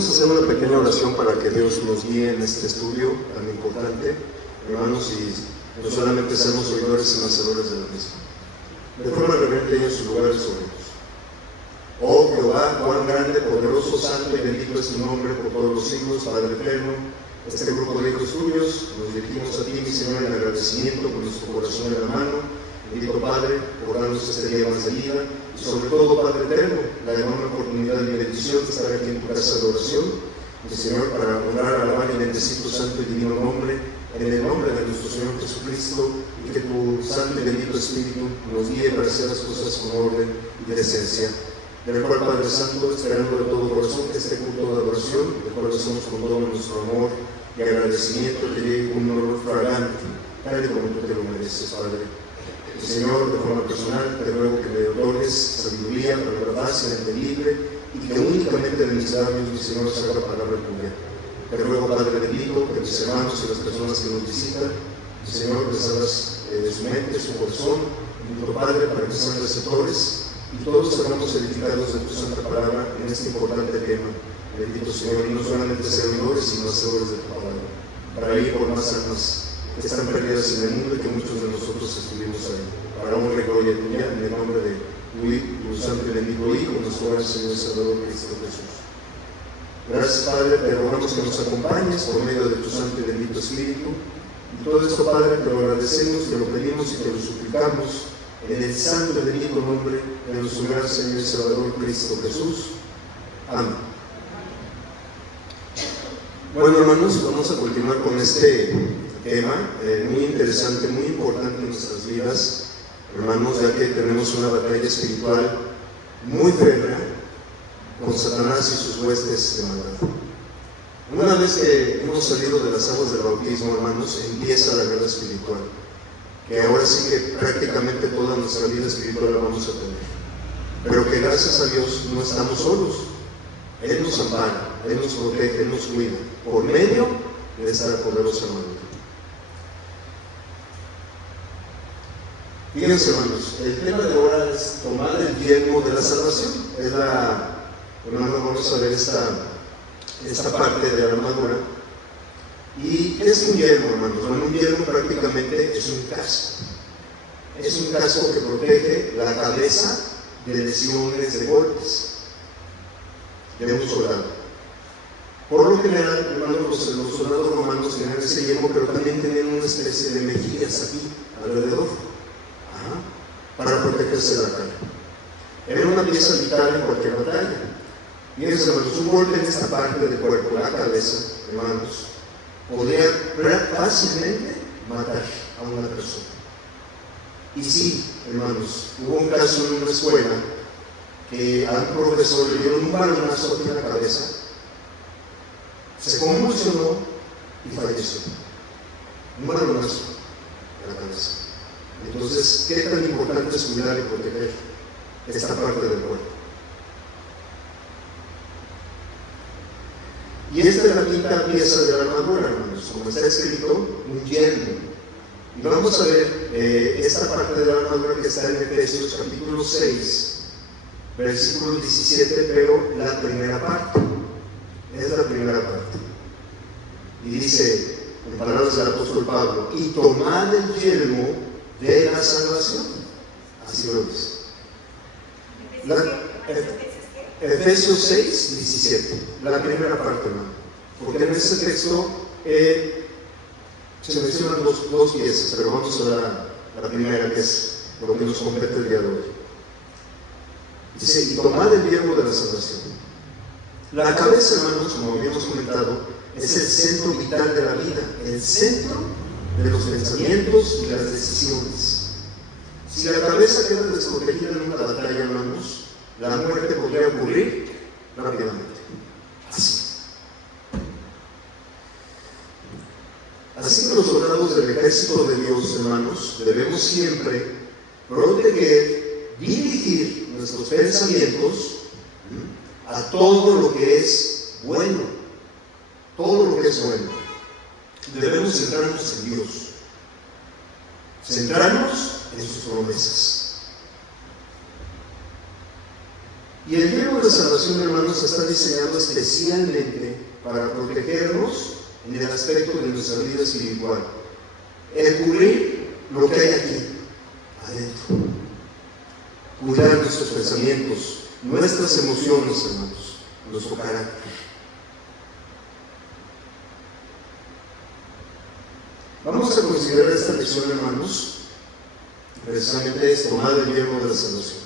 Vamos a hacer una pequeña oración para que Dios nos guíe en este estudio tan importante, hermanos, y no solamente seamos oidores y hacedores de la misma. De forma reverente y en sus lugares oremos. Oh Jehová, cuán grande, poderoso, santo y bendito es tu nombre por todos los siglos, Padre eterno. Este grupo de hijos tuyos nos dirigimos a ti, mi Señor, en agradecimiento con nuestro corazón en la mano. Bendito Padre, por darnos este día más de vida, y sobre todo, Padre eterno, la enorme oportunidad y bendición de estar aquí en tu casa de oración, mi Señor, para honrar, alabar y bendecir tu santo y divino nombre, en el nombre de nuestro Señor Jesucristo, y que tu santo y bendito Espíritu nos guíe para hacer las cosas con orden y decencia. Del cual, Padre Santo, esperando de todo corazón que este culto de adoración, del cual hacemos con todo nuestro amor y agradecimiento, te llegue un olor fragante, tal y como tú te lo mereces, Padre. Señor, de forma personal, te ruego que me otorgues sabiduría para la verdad, sea entendible, y que únicamente de mis labios, mi Señor, salga la palabra tuya. Te ruego, Padre bendito, que mis hermanos y las personas que nos visitan, mi Señor, les abras su mente, su corazón, bendito Padre, para que sean receptores, y todos salgamos edificados de tu santa palabra en este importante tema. Bendito Señor, y no solamente ser oidores, sino hacedores de tu palabra, para ir por más almas que están perdidas en el mundo y que muchos de nosotros estuvimos ahí. Para honra y gloria tuya, en el nombre de tu santo y bendito Hijo, nuestro gran Señor y Salvador Cristo Jesús. Gracias, Padre, te rogamos que nos acompañes por medio de tu santo y bendito Espíritu. Y todo esto, Padre, te lo agradecemos, te lo pedimos y te lo suplicamos en el santo y bendito nombre de nuestro gran Señor y Salvador Cristo Jesús. Amén. Bueno, hermanos, vamos a continuar con este tema muy interesante, muy importante en nuestras vidas, hermanos, ya que tenemos una batalla espiritual muy férrea con Satanás y sus huestes de maldad. Una vez que hemos salido de las aguas del bautismo, hermanos, empieza la guerra espiritual, que ahora sí que prácticamente toda nuestra vida espiritual la vamos a tener, pero que gracias a Dios no estamos solos. Él nos ampara, Él nos protege, Él nos cuida, por medio de esta poderosa mano. Fíjense, hermanos, el tema de ahora es tomar el yelmo de la salvación. Hermano, vamos a ver esta parte de la armadura. ¿Y qué es un yelmo, hermanos? Bueno, un yelmo prácticamente es un casco. Es un casco que protege la cabeza de lesiones, de golpes de un soldado. Por lo general, hermanos, los soldados romanos tenían ese yelmo, pero también tenían una especie de mejillas aquí alrededor, para protegerse de la cara. Era una pieza vital en cualquier batalla. Fíjense, hermanos, un golpe en esta parte del cuerpo, la cabeza, hermanos, podría fácilmente matar a una persona. Y sí, hermanos, hubo un caso en una escuela que a un profesor le dieron un balonazo aquí en la cabeza, se convulsionó y falleció. Un balonazo en la cabeza. Entonces, ¿qué tan importante es cuidar y proteger esta parte del cuerpo? Y esta es la quinta pieza de la armadura, hermanos, como está escrito, un yelmo. Y vamos a ver esta parte de la armadura que está en Efesios capítulo 6, versículo 17, pero la primera parte. Es la primera parte. Y dice, en palabras del apóstol Pablo, y tomad el yelmo de la salvación. Así lo dice. Efesios 6, 17. La primera parte, hermano. Porque en este texto se mencionan dos piezas, pero vamos a la primera, que es lo que nos compete el día de hoy. Dice, y tomad el yelmo de la salvación. La cabeza, hermanos, como habíamos comentado, es el centro vital de la vida, el centro de los pensamientos y las decisiones. Si la cabeza queda desprotegida en una batalla, hermanos, la muerte podría ocurrir rápidamente. Así que los soldados del ejército de Dios, hermanos, debemos siempre proteger, dirigir nuestros pensamientos a todo lo que es bueno. Todo lo que es bueno. Debemos centrarnos en Dios. Centrarnos en sus promesas. Y el yelmo de salvación, hermanos, está diseñado especialmente para protegernos en el aspecto de nuestra vida espiritual. El cubrir lo que hay aquí, adentro. Cuidar nuestros pensamientos, nuestras emociones, hermanos, nuestro carácter. Vamos a considerar esta lección, hermanos, precisamente es tomar el yelmo de la salvación.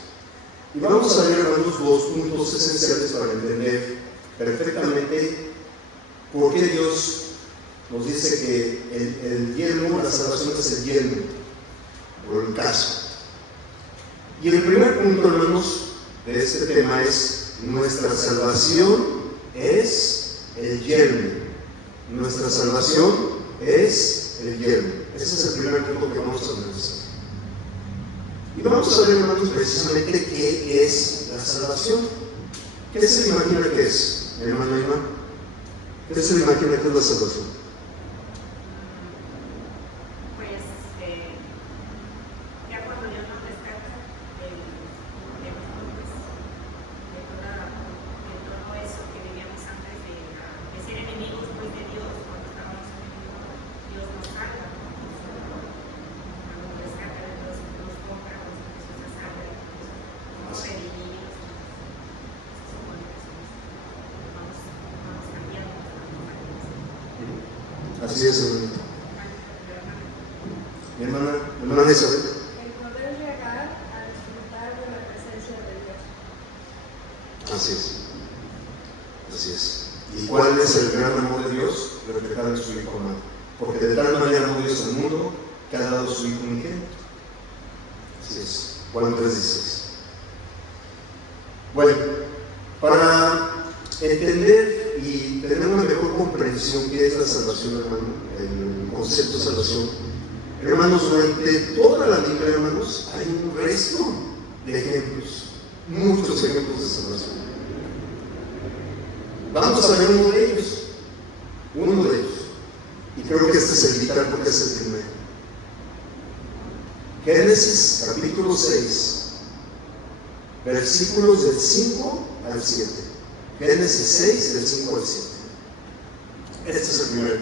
Y vamos a ver, hermanos, dos puntos esenciales para entender perfectamente por qué Dios nos dice que el yelmo, la salvación es el yelmo, o el casco. Y el primer punto, hermanos, de este tema es: nuestra salvación es el yelmo. Nuestra salvación es el yelmo. Ese es el primer punto que vamos a analizar. Y vamos a ver, hermanos, precisamente qué es la salvación. ¿Qué se le imagina que es, hermano Iván? ¿Qué se le imagina que es la salvación? Así es, hermanito. Mi hermana Isabel. El poder llegar a disfrutar de la presencia de Dios. Así es. Así es. ¿Y cuál es el gran amor de Dios? Reflejado en su Hijo amado. Porque de tal manera amó Dios al mundo que ha dado su Hijo unigénito. Así es. Juan 3:16. Bueno, para entender y tener una mejor comprensión que es la salvación, hermano, el concepto de salvación, hermanos, durante toda la Biblia, hermanos, hay un resto de ejemplos, muchos ejemplos de salvación. Vamos a ver uno de ellos, y creo que este es el vital porque es el primero. Génesis capítulo 6, versículos del 5 al 7. Génesis 6, del 5 al 7. Este es el primero.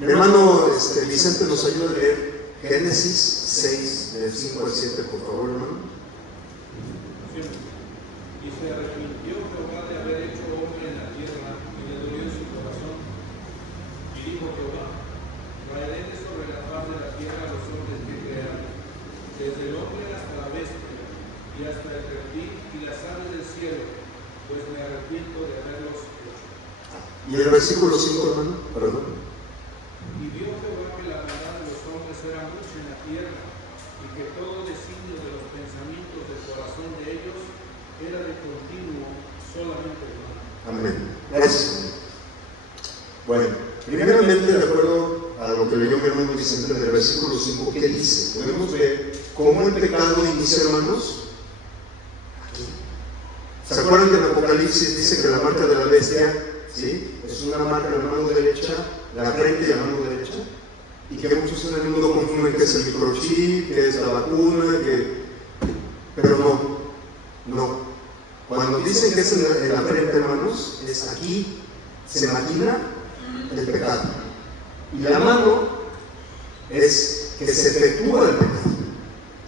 Mi hermano Vicente nos ayuda a leer Génesis 6, del 5 al 7, por favor, hermano. Y se arrepintió Jehová de haber hecho hombre en la tierra, y le dolió su corazón. Y dijo Jehová: traeré sobre la faz de la tierra a los hombres que crearon, desde el hombre hasta la bestia, y hasta el reptil y las aves del cielo, pues me arrepiento de haberlos hecho. Y el versículo 5, hermano, perdón. Y vio Jehová que la maldad de los hombres era mucha en la tierra, y que todo designio de los pensamientos del corazón de ellos era de continuo solamente el mal. Amén. Gracias. Bueno, primeramente, de acuerdo a lo que leyó mi hermano Vicente en el versículo 5, ¿qué dice? Podemos ver cómo el pecado inicia, hermanos, aquí. ¿Se acuerdan que en Apocalipsis dice que la marca de la bestia, ¿sí?, es una marca en la mano derecha, la frente y la mano derecha? Y que muchos en el mundo confunden que es el microchip, que es la vacuna, pero no. Cuando dicen que es en la frente, hermanos, es aquí, se maquina el pecado. Y la mano es que se efectúa el pecado.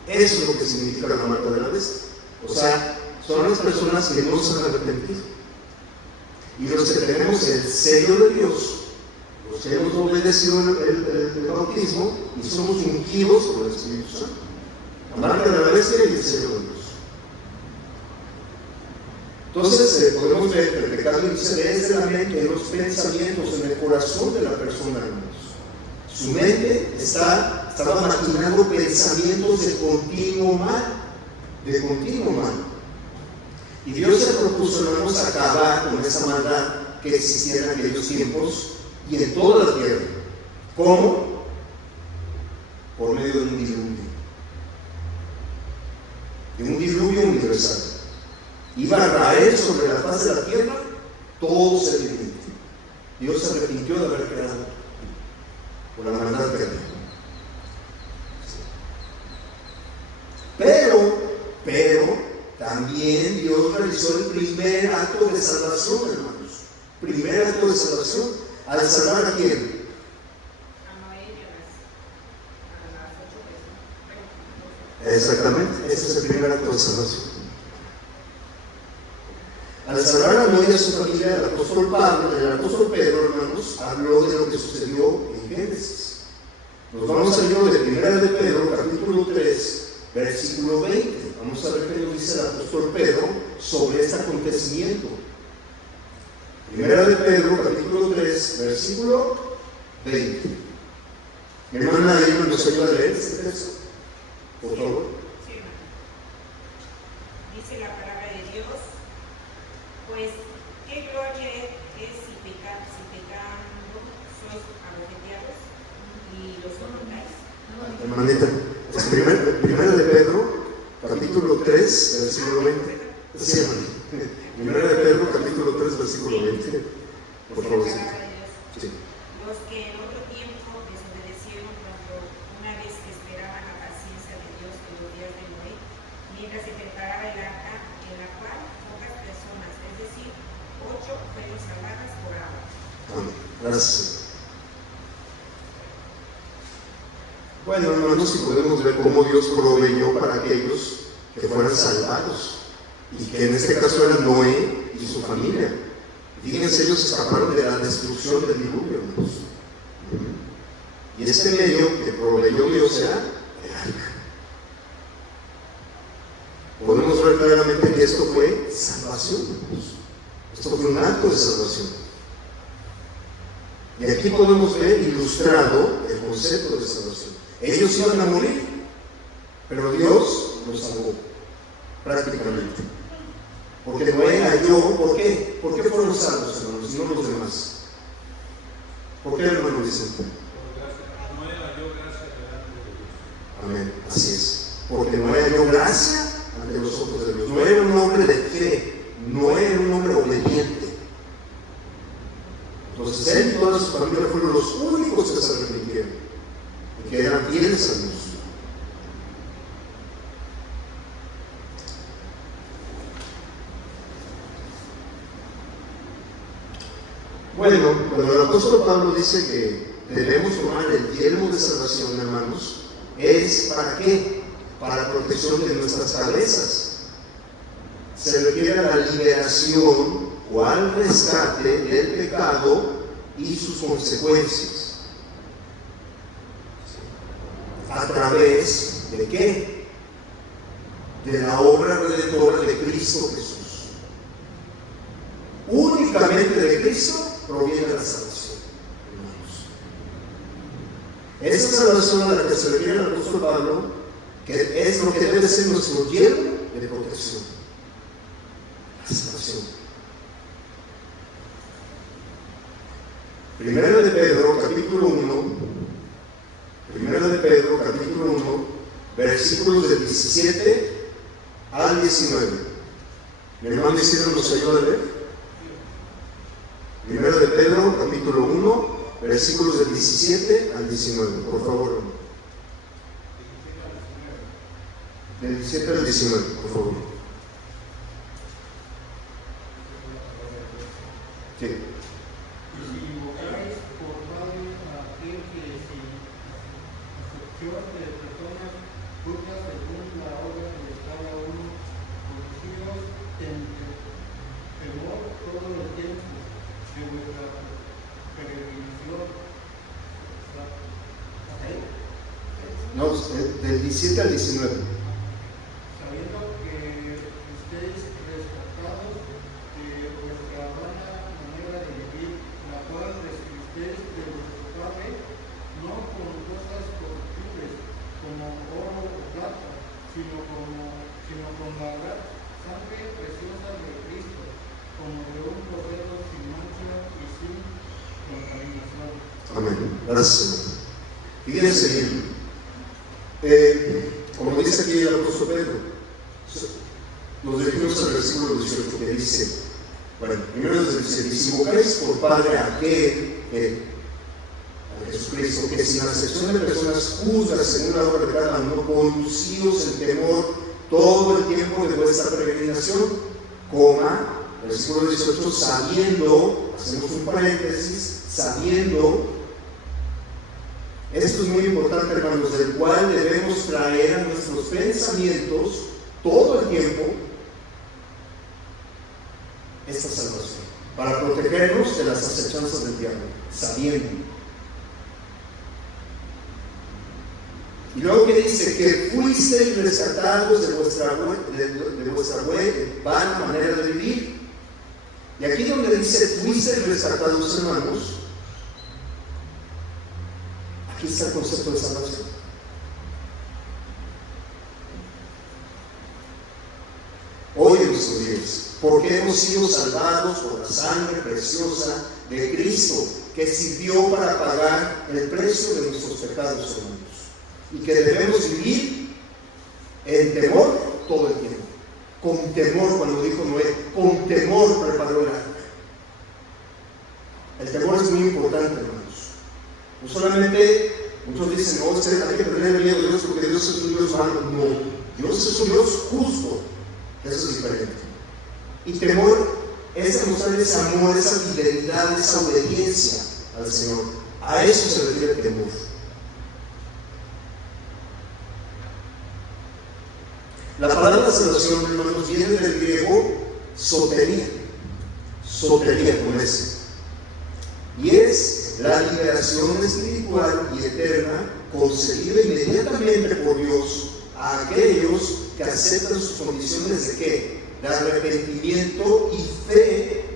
Eso es lo que significa la marca de la bestia. O sea, son las personas que no se han arrepentido. Y los que tenemos el sello de Dios, los que hemos obedecido el bautismo y somos ungidos por el Espíritu Santo. La marca de la bestia y el sello de Dios. Entonces, podemos ver que el pecado inicia desde la mente, en los pensamientos, en el corazón de la persona, hermanos. Su mente estaba maquinando pensamientos de continuo mal. Y Dios se propuso, hermanos, acabar con esa maldad que existía en aquellos tiempos y en toda la tierra. ¿Cómo? Por medio de un diluvio universal. Iba a caer sobre la faz de la tierra todo ser viviente. Dios se arrepintió de haber creado por la maldad que había. Pero también Dios realizó realizó el primer acto de salvación, hermanos. Primer acto de salvación. ¿Al salvar a quién? Exactamente, ese es el primer acto de salvación. Al salvar a Noé y a su familia, el apóstol Pedro, hermanos, habló de lo que sucedió en Génesis. Nos vamos al libro de Primera de Pedro, capítulo 3, versículo 20. Vamos a ver qué nos dice el apóstol Pedro sobre este acontecimiento. Primera de Pedro, capítulo 3, versículo 20. Mi hermana Irma nos ayuda a leer este texto, por favor. Sí, hermano. Dice la palabra de Dios, pues qué gloria es si pecando sois abofeteados y los soportáis. Hermanita, es primera de Pedro, capítulo 3, versículo 20. Sí, hermano. Primera de Pedro, capítulo 3, versículo 20. Por favor, sí. Sí. Los que en otro tiempo desobedecieron cuando una vez que esperaban la paciencia de Dios en los días de Noé, mientras se preparaba el arca, en la cual pocas personas, es decir, 8 fueron salvadas por agua. Amén. Gracias. Bueno, hermanos, si podemos ver cómo Dios proveyó para aquellos que fueran salvados, y que en este caso eran Noé y su familia. Fíjense, ellos escaparon de la destrucción del diluvio, hermanos. Y este medio que proveyó Dios era el arca. Podemos ver claramente que esto fue salvación, hermanos. Esto fue un acto de salvación. Y aquí podemos ver ilustrado el concepto de salvación. Ellos iban a morir, pero Dios los salvó, prácticamente. Porque Noé halló, ¿por qué? ¿Por qué fueron salvos, hermanos, y no los demás? ¿Por qué, hermano Vicente? Noé halló gracia delante de Dios. Amén, así es. Porque Noé halló gracia ante los ojos de Dios. Noé era un hombre de fe, Noé era un hombre obediente. Entonces él y toda su familia fueron los únicos que se arrepintieron y que eran fieles a Dios. Bueno, cuando el apóstol Pablo dice que debemos tomar el yelmo de salvación, hermanos, ¿es para qué? Para protección de nuestras cabezas. Se refiere a la liberación o al rescate del pecado y sus consecuencias. ¿A través de qué? De la obra redentora de Cristo Jesús. Únicamente de Cristo proviene la salvación, hermanos. Esa salvación a la que se refiere el apóstol Pablo, que es lo que debe ser nuestro yelmo de protección. La salvación. Primera de Pedro, capítulo 1, versículos del 17 al 19. Mi hermano Isidro nos ayuda a leer. Primera de Pedro, capítulo 1, versículos del 17 al 19, por favor. Del 17 al 19, por favor. Sí. Y si invocáis por Padre a aquel que sin excepción de personas juzga según la obra de cada uno, conducidos en temor todo el tiempo de vuestra peregrinación. No, del 17 al 19. Sabiendo que estéis rescatados de vuestra vana manera de vivir, la cual recibisteis de vuestro Padre, no con cosas corruptibles como oro o plata, sino con la sangre preciosa de Cristo, como de un cordero sin mancha y sin contaminación. Amén. Gracias. Fíjense bien. Como dice aquí el apóstol Pedro, nos dirigimos al versículo 18 que dice, bueno, primero dice, si invocáis por Padre a aquel, a Jesucristo, que sin acepción de personas juzga según la obra de cada uno, conducidos en temor todo el tiempo de vuestra peregrinación. coma, versículo 18, sabiendo, hacemos un paréntesis, sabiendo, esto es muy importante, hermanos, del cual debemos traer a nuestros pensamientos todo el tiempo esta salvación, para protegernos de las acechanzas del diablo, sabiendo. Y luego que dice que fuisteis rescatados de vuestra vana manera de vivir. Y aquí donde dice fuisteis rescatados, hermanos, aquí está el concepto de salvación. Hoy en nuestros días, porque hemos sido salvados por la sangre preciosa de Cristo, que sirvió para pagar el precio de nuestros pecados, hermanos, y que debemos vivir en temor todo el tiempo. Con temor, cuando dijo Noé, con temor preparó el arca. El temor es muy importante, hermanos. No solamente, muchos dicen, no, hay que tener miedo a Dios porque Dios es un Dios malo. No, Dios es un Dios justo. Eso es diferente. Y temor es demostrar ese amor, esa fidelidad, esa obediencia al Señor. A eso se refiere el temor. La palabra salvación, hermanos, viene del griego sotería con ese. Y es la liberación espiritual y eterna concedida inmediatamente por Dios a aquellos que aceptan sus condiciones de ¿qué? De arrepentimiento y fe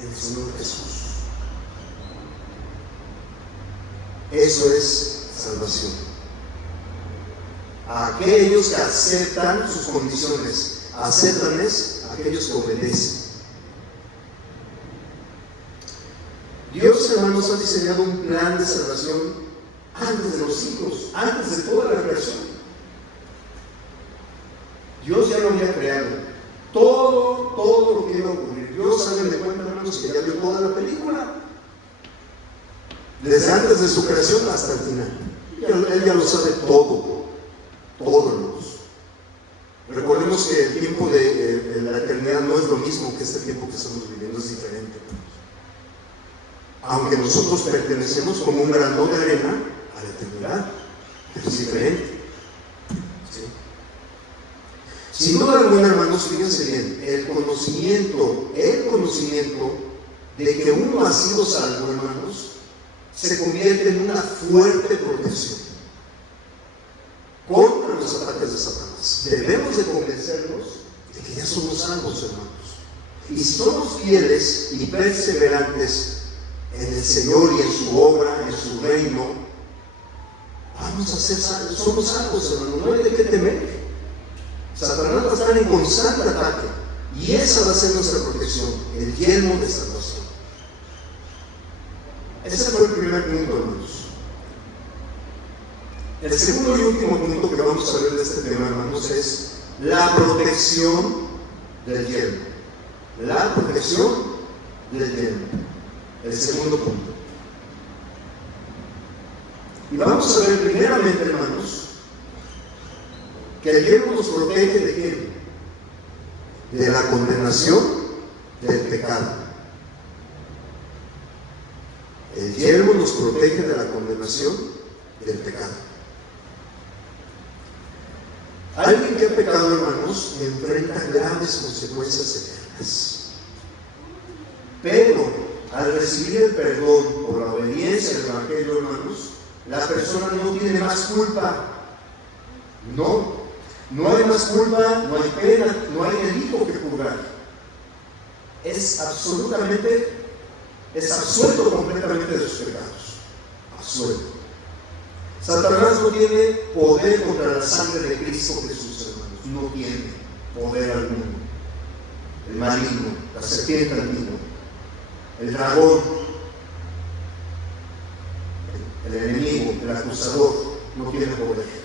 en el Señor Jesús. Eso es salvación. A aquellos que aceptan sus condiciones, aceptan es aquellos que obedecen. Dios, hermanos, ha diseñado un plan de salvación antes de los siglos, antes de toda la creación. Dios ya lo había creado. Todo lo que iba a ocurrir. Dios, hagan de cuenta, hermanos, que ya vio toda la película. Desde antes de su creación hasta el final. Él ya lo sabe todo. Todos. Recordemos que el tiempo de la eternidad no es lo mismo que este tiempo que estamos viviendo, es diferente. Aunque nosotros pertenecemos como un grano de arena a la eternidad, es diferente. ¿Sí? Sin duda alguna, hermanos, fíjense bien, el conocimiento de que uno ha sido salvo, hermanos, se convierte en una fuerte protección contra los ataques de Satanás. Debemos de convencernos de que ya somos salvos, hermanos. Y si somos fieles y perseverantes en el Señor y en su obra, en su reino, vamos a ser salvos, somos salvos, hermanos, no hay de qué temer. Satanás va a estar en constante ataque y esa va a ser nuestra protección, el yelmo de salvación. Ese fue el primer punto, hermanos. El segundo y último punto que vamos a ver de este tema, hermanos, es la protección del yelmo. La protección del yelmo. El segundo punto. Y vamos a ver primeramente, hermanos, que el yelmo nos protege ¿de qué? De la condenación del pecado. El yelmo nos protege de la condenación del pecado. Alguien que ha pecado, hermanos, enfrenta graves consecuencias eternas. Pero al recibir el perdón por la obediencia al Evangelio, hermanos, la persona no tiene más culpa. No hay más culpa, no hay pena, no hay delito que purgar. Es absuelto completamente de sus pecados. Absuelto. Satanás no tiene poder contra la sangre de Cristo Jesús, hermanos. No tiene poder alguno. El maligno, la serpiente antigua, el dragón, el enemigo, el acusador, no tiene poder.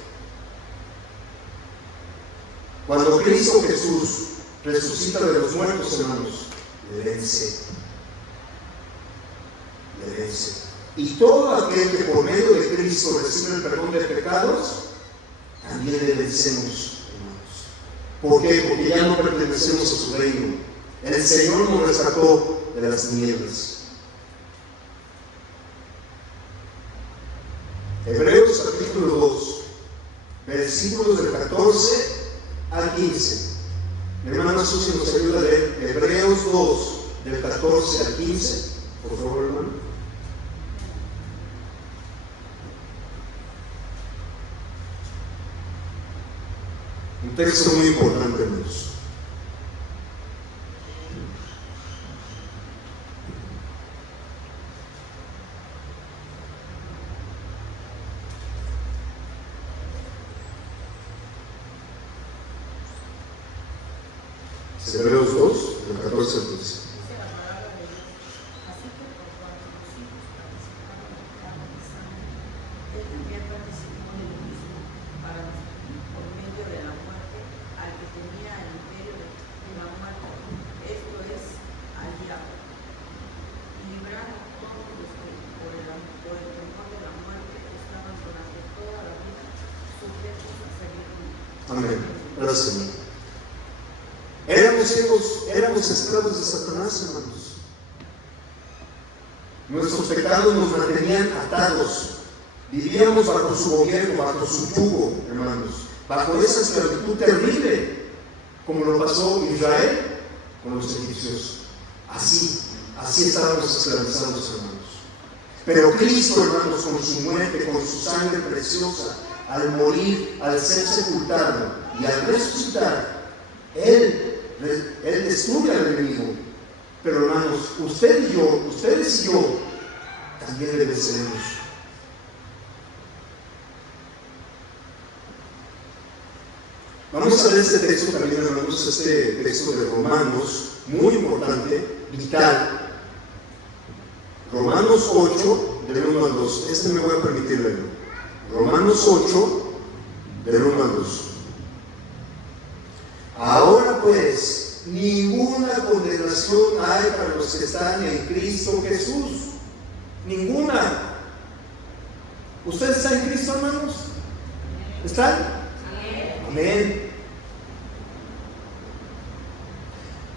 Cuando Cristo Jesús resucita de los muertos, hermanos, le vence. Y todo aquel que por medio de Cristo recibe el perdón de pecados, también le vencemos, hermanos. ¿Por qué? Porque ya no pertenecemos a su reino, El Señor nos rescató de las tinieblas. Hebreos capítulo 2, versículos del 14 al 15. Mi hermana Susi nos ayuda a leer Hebreos 2, del 14 al 15. Por favor, hermano. Un texto muy importante, hermanos. Hebreos 2, del 14 al 15. Amén. Gracias, Señor. Éramos esclavos de Satanás, hermanos. Nuestros pecados nos mantenían atados. Vivíamos bajo su gobierno, bajo su yugo, hermanos. Bajo esa esclavitud terrible, como lo pasó Israel con los egipcios. Así estábamos esclavizados, hermanos. Pero Cristo, hermanos, con su muerte, con su sangre preciosa, al morir, al ser sepultado y al resucitar, Él destruye al enemigo. Pero hermanos, ustedes y yo, también le venceremos. Vamos a ver este texto también, hermanos, este texto de Romanos, muy importante, vital. Romanos 8, del 1 al 2. Me voy a permitir leerlo. Romanos 8, del 1 al 2. Ahora pues, ninguna condenación hay para los que están en Cristo Jesús. Ninguna. ¿Ustedes están en Cristo, hermanos? ¿Están? Amén.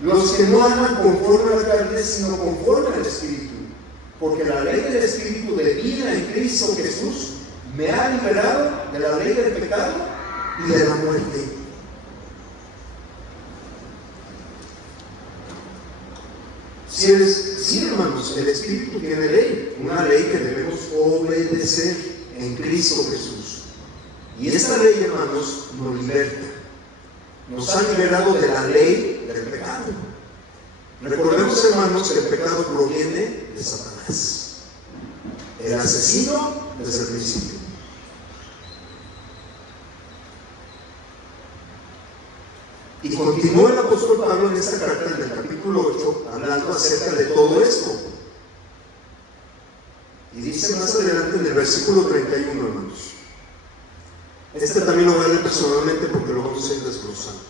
Los que no andan conforme a la carne, sino conforme al Espíritu. Porque la ley del Espíritu de vida en Cristo Jesús me ha liberado de la ley del pecado y de la muerte. Sí, hermanos, el Espíritu tiene ley, una ley que debemos obedecer en Cristo Jesús. Y esta ley, hermanos, nos liberta. Nos ha liberado de la ley del pecado. Recordemos, hermanos, que el pecado proviene de Satanás, el asesino desde el principio. Y continúa el apóstol Pablo en esta carta, en el capítulo 8, hablando acerca de todo esto. Y dice más adelante en el versículo 31, hermanos. También lo voy a leer personalmente porque lo vamos a ir desglosando.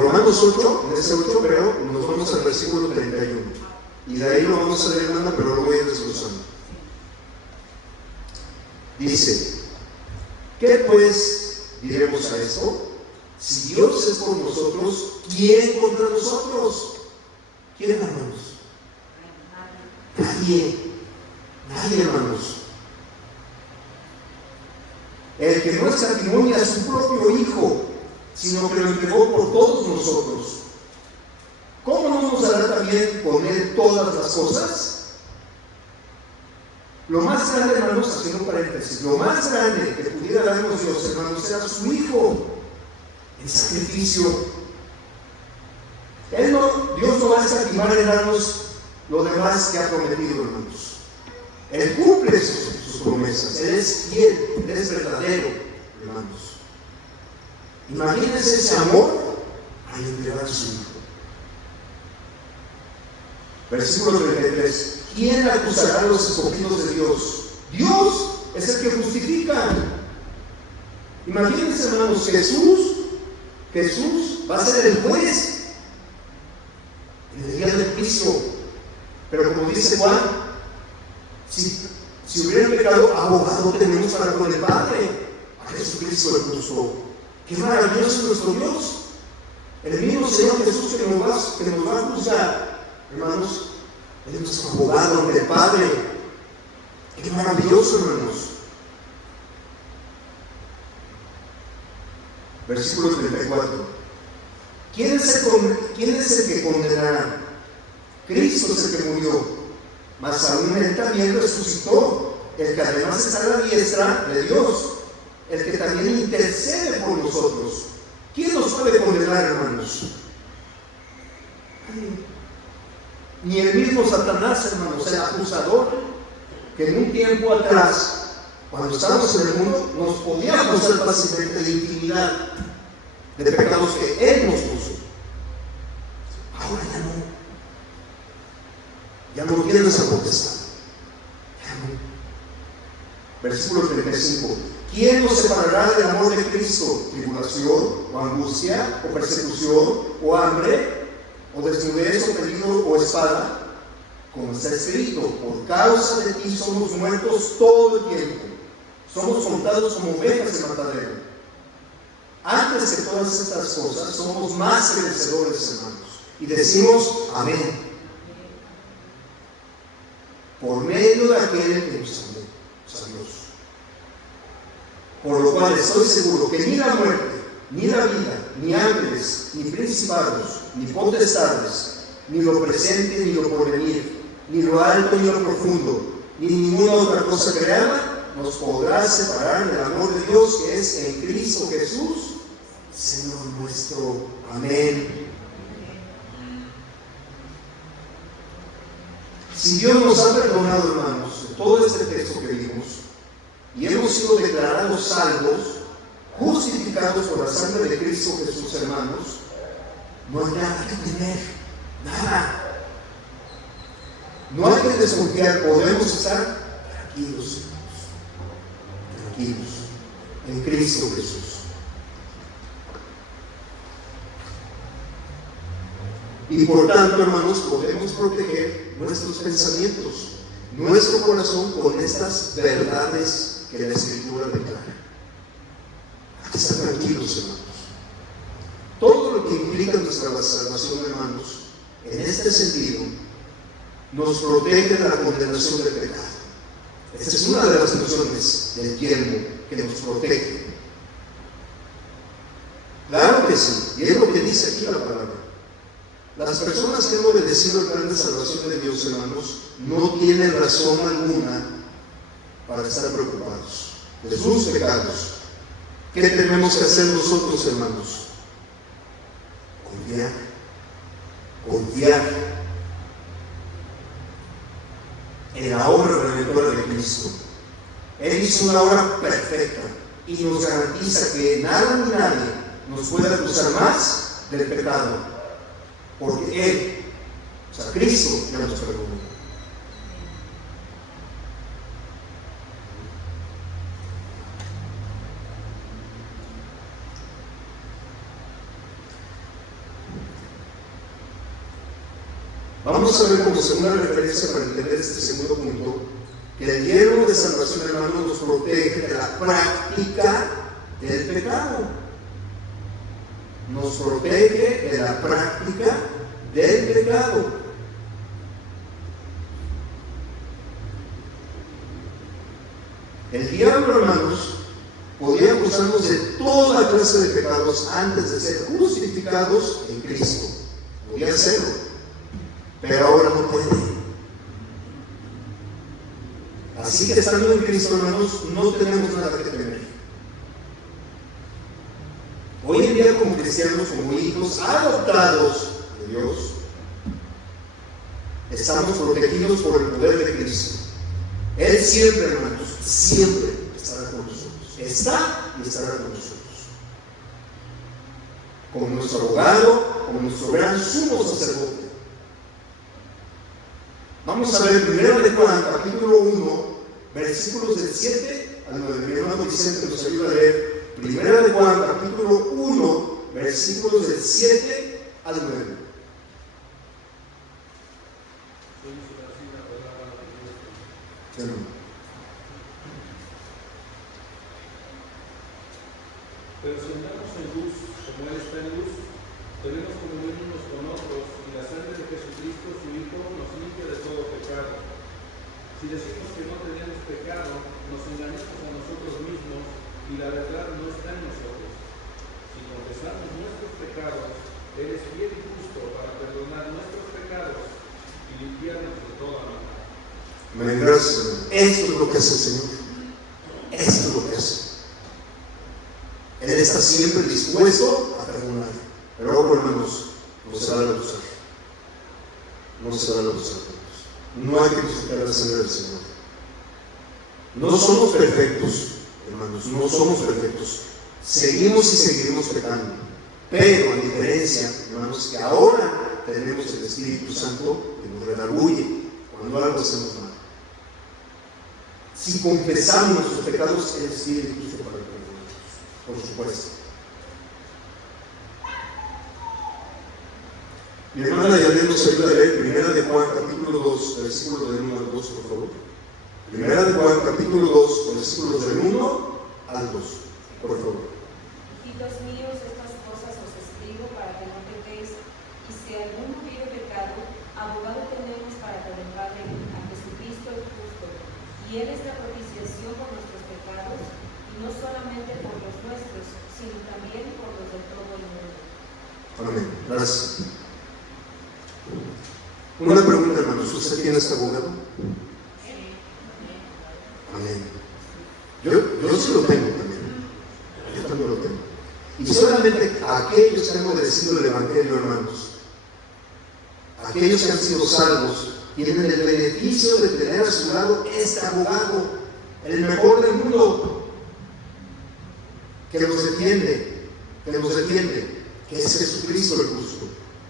Romanos 8, en ese 8, pero nos vamos al versículo 31. Y de ahí lo vamos a leer, hermana, pero lo voy a ir desglosando. Dice: ¿qué pues diremos a esto? Si Dios es por nosotros, ¿quién contra nosotros? ¿Quién, hermanos? Nadie, hermanos. El que no escatimó ni a su propio Hijo, sino que lo entregó por todos nosotros, ¿cómo no nos dará también con Él todas las cosas? Lo más grande, hermanos, haciendo paréntesis, lo más grande que pudiera darnos Dios, hermanos, era su Hijo en sacrificio. Dios no va a escatimar en darnos lo demás que ha prometido, hermanos. Él cumple sus promesas. Él es fiel, Él es verdadero, hermanos. Imagínense ese amor al entregar a su Hijo. Versículo 33. ¿Quién acusará a los escogidos de Dios? Dios es el que justifica. Imagínense, hermanos, Jesús va a ser el juez en el día del juicio. Pero como dice Juan, si hubiera pecado, abogado tenemos para con el Padre, a Jesucristo el justo. ¡Qué maravilloso es nuestro Dios! El mismo Señor Jesús que nos va a juzgar, hermanos, es nuestro abogado ante el Padre. ¡Qué maravilloso, hermanos! Versículo 34. ¿Quién es el que condenará? Cristo es el que murió, mas aún Él también resucitó, el que además está a la diestra de Dios, el que también intercede por nosotros. ¿Quién nos puede condenar, hermanos? Ni el mismo Satanás, hermanos, el acusador, que en un tiempo atrás, cuando estábamos en el mundo, nos podía acusar fácilmente de intimidad, de pecados que Él nos puso. Ahora ya no tiene esa potestad. Ya no. Versículo 35. ¿Quién nos separará del amor de Cristo? ¿Tribulación, o angustia, o persecución, o hambre, o desnudez, o peligro, o espada? Como está escrito, por causa de ti somos muertos todo el tiempo. Somos contados como ovejas de matadero. Antes que todas estas cosas, somos más que vencedores, hermanos. Y decimos amén. Por medio de aquel que nos amó, Dios. Por lo cual estoy seguro que ni la muerte, ni la vida, ni ángeles, ni principados, ni potestades, ni lo presente, ni lo porvenir, ni lo alto, ni lo profundo, ni ninguna otra cosa creada, nos podrá separar del amor de Dios que es en Cristo Jesús, Señor nuestro. Amén. Si Dios nos ha perdonado, hermanos, de todo este texto que vimos, y hemos sido declarados salvos, justificados por la sangre de Cristo Jesús, hermanos, no hay nada que temer, nada. No hay que desconfiar, podemos estar tranquilos, hermanos, tranquilos, en Cristo Jesús. Y por tanto, hermanos, podemos proteger nuestros pensamientos, nuestro corazón con estas verdades que la Escritura declara. Hay que estar tranquilos, hermanos. Todo lo que implica nuestra salvación, hermanos, en este sentido, nos protege de la condenación del pecado. Esta es una de las funciones del yelmo que nos protege. Claro que sí, y es lo que dice aquí la palabra. Las personas que han obedecido el plan de salvación de Dios, hermanos, no tienen razón alguna para estar preocupados de sus pecados. ¿Qué tenemos que hacer nosotros, hermanos? Confiar en la obra redentora de Cristo. Él hizo una obra perfecta y nos garantiza que nada ni nadie nos puede acusar más del pecado. Porque Él, o sea, Cristo, ya nos perdonó. Vamos a ver como segunda referencia para entender este segundo punto, que el yelmo de salvación, hermanos, nos protege de la práctica del pecado. Nos protege de la práctica del pecado. El diablo, hermanos, podía acusarnos de toda clase de pecados antes de ser justificados en Cristo. Podía hacerlo, pero ahora no puede. Así que estando en Cristo, hermanos, no tenemos nada que temer. Hoy en día, como cristianos, como hijos adoptados de Dios, estamos protegidos por el poder de Cristo. Él siempre, hermanos, siempre estará con nosotros. Está y estará con nosotros. Como nuestro abogado, como nuestro gran sumo sacerdote. Vamos a ver 1 de Juan, capítulo 1, versículos del 7 al 9. Mi hermano Vicente nos ayuda a leer. 1 de Juan, capítulo 1, versículos del 7 al 9. Pero si andamos en luz, como Él está en luz, Debemos convivir unos con otros y la sangre de Jesucristo, su Hijo, nos limpia de todo pecado. Si decimos que no tenemos pecado, nos engañamos a nosotros mismos y la verdad no está en nosotros. Si confesamos nuestros pecados, Él es fiel y justo para perdonar nuestros pecados y limpiarnos de toda maldad. Amén. Gracias, Señor. Esto es lo que hace el Señor. Esto es lo que hace. Él está siempre dispuesto a perdonar. Pero, hermanos, no se van a abusar. No se van a abusar. No hay que disfrutar la sangre del Señor. No somos perfectos, hermanos, no somos perfectos. Seguimos y seguiremos pecando. Pero, a diferencia, hermanos, que ahora tenemos el Espíritu Santo que nos redarguye cuando algo hacemos mal. Si confesamos nuestros pecados, Él es fiel y justo para perdonarnos, por supuesto. Mi hermana Yanet nos ayuda a leer Primera de Juan, capítulo 2, versículos del 1 al 2, por favor. Primera de Juan, capítulo 2, versículos del 1 al 2, por favor. Hijitos míos, estas cosas os escribo para que no pequéis, y si alguno hubiere pecado, abogado tenemos para con el Padre, a Jesucristo el justo, y Él es la propiciación por nuestros pecados, y no solamente por los nuestros, sino también por los de todo el mundo. Amén. Gracias. Una pregunta, hermanos. ¿Usted tiene este abogado? Amén. Yo sí lo tengo también. Yo también lo tengo. Y solamente aquellos que han obedecido el Evangelio, hermanos, aquellos que han sido salvos, tienen el beneficio de tener a su lado este abogado, el mejor del mundo, que nos defiende, que es Jesucristo el justo.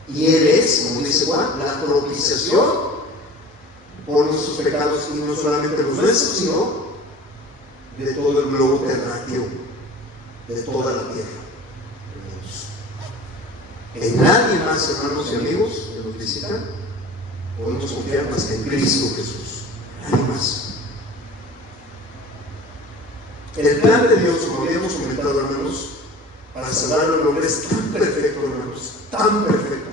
Y Él es, como dice Juan, la propiciación por nuestros pecados, y no solamente los nuestros, sino de todo el globo terráqueo, de toda la tierra. En nadie más, hermanos y amigos que nos visitan, podemos confiar más que en Cristo Jesús. Nadie más. El plan de Dios, como habíamos comentado, hermanos, para salvar al hombre es tan perfecto, hermanos, tan perfecto,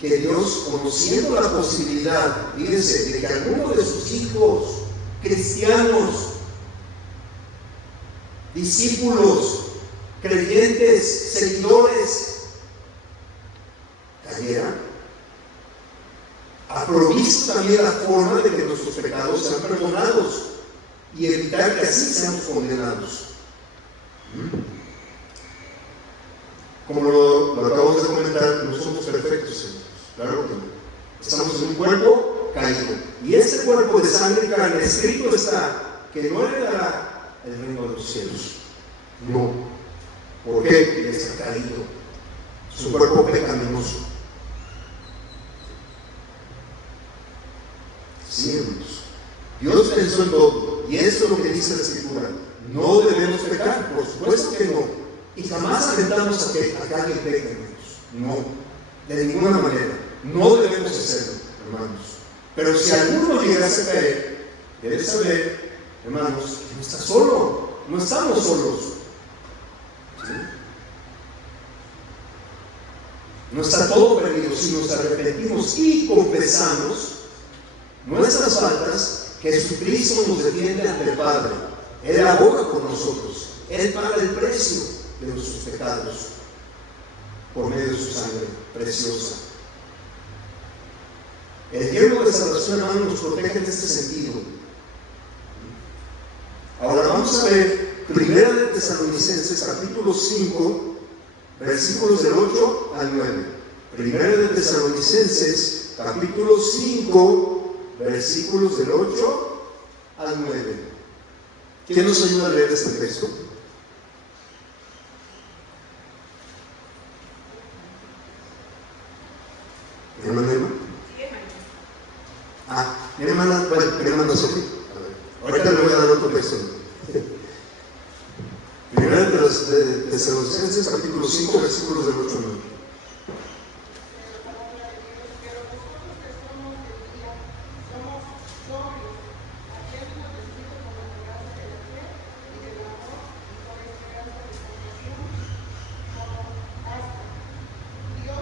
que Dios, conociendo la posibilidad, fíjense, de que alguno de sus hijos cristianos, discípulos, creyentes, seguidores, cayera, ha provisto también la forma de que nuestros pecados sean perdonados y evitar que así seamos condenados. Como lo acabamos de comentar, no somos perfectos, señores. Claro que no. Estamos en un cuerpo caído. Y ese cuerpo de sangre y carne, escrito está que no heredará el reino de los cielos. No. ¿Por qué? Porque está caído. Es un cuerpo pecaminoso. Sí, hermanos. Dios pensó en todo. Y esto es lo que dice la Escritura. No debemos pecar, por supuesto que no. Y jamás alentamos a que alguien peque, hermanos. No, de ninguna manera. No debemos hacerlo, hermanos. Pero si alguno llegase a caer, debe saber, hermanos, que no está solo. No estamos solos. ¿Sí? No está todo perdido. Si nos arrepentimos y confesamos nuestras faltas, Jesucristo nos defiende ante el Padre. Él aboga por nosotros. Él paga el precio de nuestros pecados por medio de su sangre preciosa. El tiempo de salvación, hermanos, nos protege en este sentido. Ahora vamos a ver Primera de Tesalonicenses, capítulo 5, versículos del 8 al 9. Primera de Tesalonicenses, capítulo 5, versículos del 8 al 9. ¿Quién nos ayuda a leer este texto? ¿Mi hermana Emma? Mi hermana, bueno, mi hermana Sofía. Ahorita le voy a dar otro texto. Primera de Tesalonicenses, capítulo 5, versículos del 8 al 9. Dios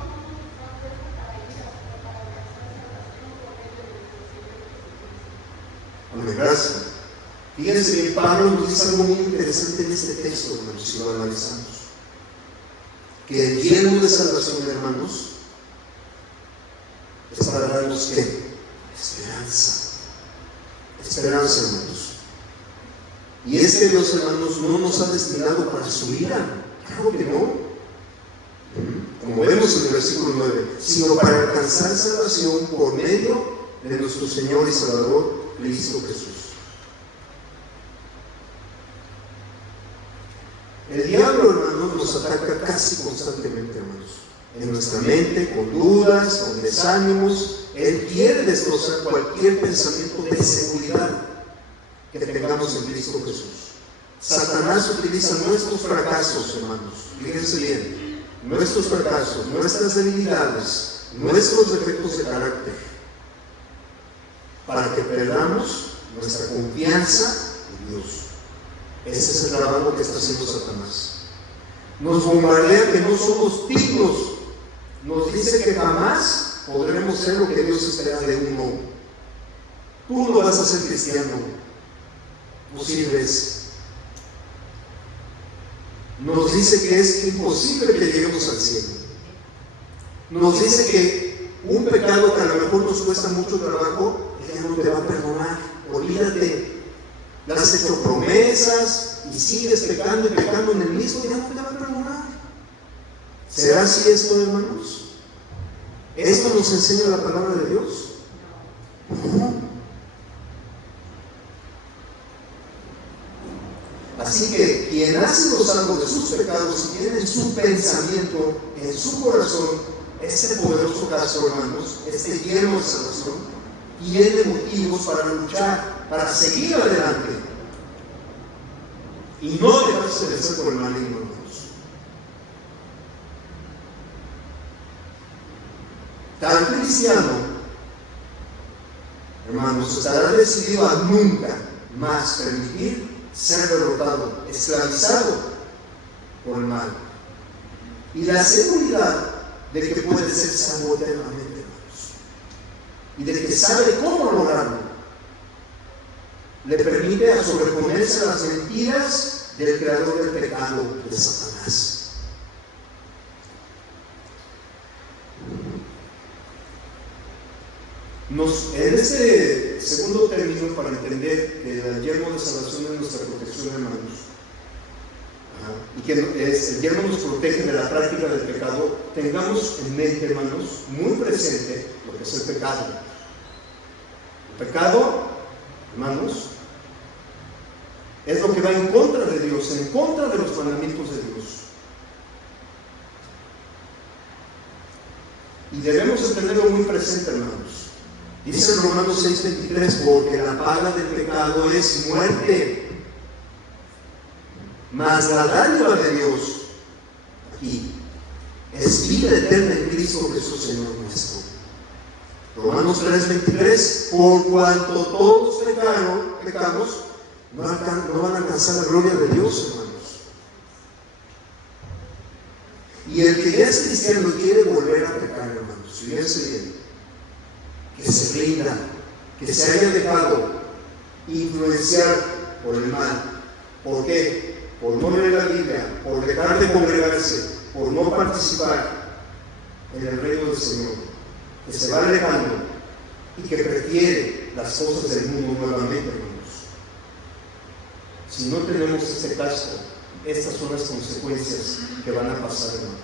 Amén, gracias. Fíjense bien, Pablo nos dice algo muy interesante en este texto, hermanos, si lo analizamos. Que el lleno de salvación, hermanos, es para darnos ¿qué? Esperanza. Esperanza, hermanos. Y es que Dios, hermanos, no nos ha destinado para su ira. Claro que no. Como vemos en el versículo 9, sino para alcanzar salvación por medio de nuestro Señor y Salvador, Cristo Jesús. El diablo, hermanos, nos ataca casi constantemente, hermanos. En nuestra mente, con dudas, con desánimos. Él quiere destrozar cualquier pensamiento de seguridad que tengamos en Cristo Jesús. Satanás utiliza nuestros fracasos, hermanos. Fíjense bien, nuestros fracasos, nuestras debilidades, nuestros defectos de carácter, para que perdamos nuestra confianza en Dios. Ese es el trabajo que está haciendo Satanás. Nos bombardea que no somos dignos. Nos dice que jamás podremos ser lo que Dios espera de uno. Tú no vas a ser cristiano. No sirves. Nos dice que es imposible que lleguemos al cielo. Nos dice que un pecado que a lo mejor nos cuesta mucho trabajo, Él no te va a perdonar. Olvídate. Le has hecho promesas y sigues pecando y pecando en el mismo, ya no te va a perdonar. ¿Será así esto, hermanos? ¿Esto nos enseña la palabra de Dios? No. Así que quien hace los salvos de sus pecados y tiene en su pensamiento, en su corazón, este poderoso caso, hermanos, este lleno de salvación, tiene motivos para luchar, para seguir adelante y no dejarse vencer por el maligno, hermanos. Tal cristiano, hermanos, estará decidido a nunca más permitir ser derrotado, esclavizado por el mal, y la seguridad de que puede ser salvo eternamente, hermanos, y de que sabe cómo lograrlo, le permite a sobreponerse a las mentiras del creador del pecado, de Satanás. En este segundo término, para entender que el yermo de salvación es nuestra protección, hermanos, y que el yermo nos protege de la práctica del pecado, tengamos en mente, hermanos, muy presente lo que es el pecado. El pecado, hermanos, es lo que va en contra de Dios, en contra de los mandamientos de Dios. Y debemos tenerlo muy presente, hermanos. Dice en Romanos 6:23, porque la paga del pecado es muerte, mas la dádiva de Dios aquí es vida eterna en Cristo Jesús, Señor nuestro. Romanos 3:23, por cuanto todos pecamos, no van a alcanzar la gloria de Dios, hermanos. Y el que ya es cristiano y quiere volver a pecar, hermanos, fíjense bien, que se rinda, que se haya dejado influenciar por el mal. ¿Por qué? Por no leer la Biblia, por dejar de congregarse, por no participar en el reino del Señor, que se va alejando y que prefiere las cosas del mundo nuevamente, hermanos. Si no tenemos este caso, estas son las consecuencias que van a pasar, hermanos.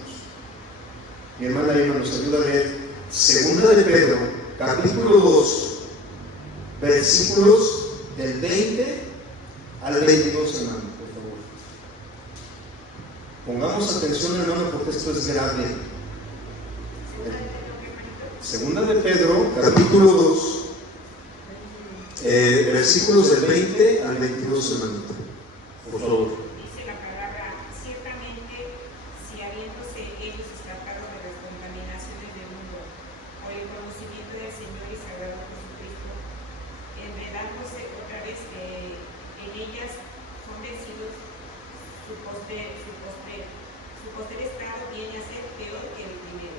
Mi hermana Irma nos ayuda a ver Segunda de Pedro, capítulo 2, versículos del 20 al 22, hermano, por favor. Pongamos atención, hermano, porque esto es grave. Segunda de Pedro, capítulo 2, versículos del 20 al 22, hermanito, por favor. Dice la palabra, ciertamente, si habiéndose ellos escapado de las contaminaciones del mundo, por el conocimiento del Señor y Salvador Jesucristo, enredándose otra vez en ellas, son vencidos, su poster estado viene a ser peor que el primero.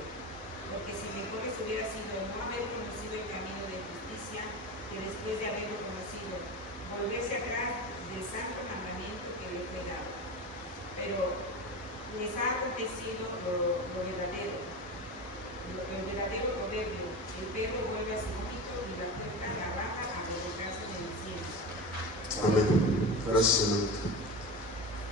Porque si mejor les hubiera sido no haber conocido el camino de justicia, que después de haberlo conocido, volverse atrás del santo mandamiento que le fue dado. Pero les ha acontecido lo verdadero, el verdadero proverbio: el perro vuelve a su vómito y la puerta la baja a regresarse en el cielo. Amén. Gracias, hermano.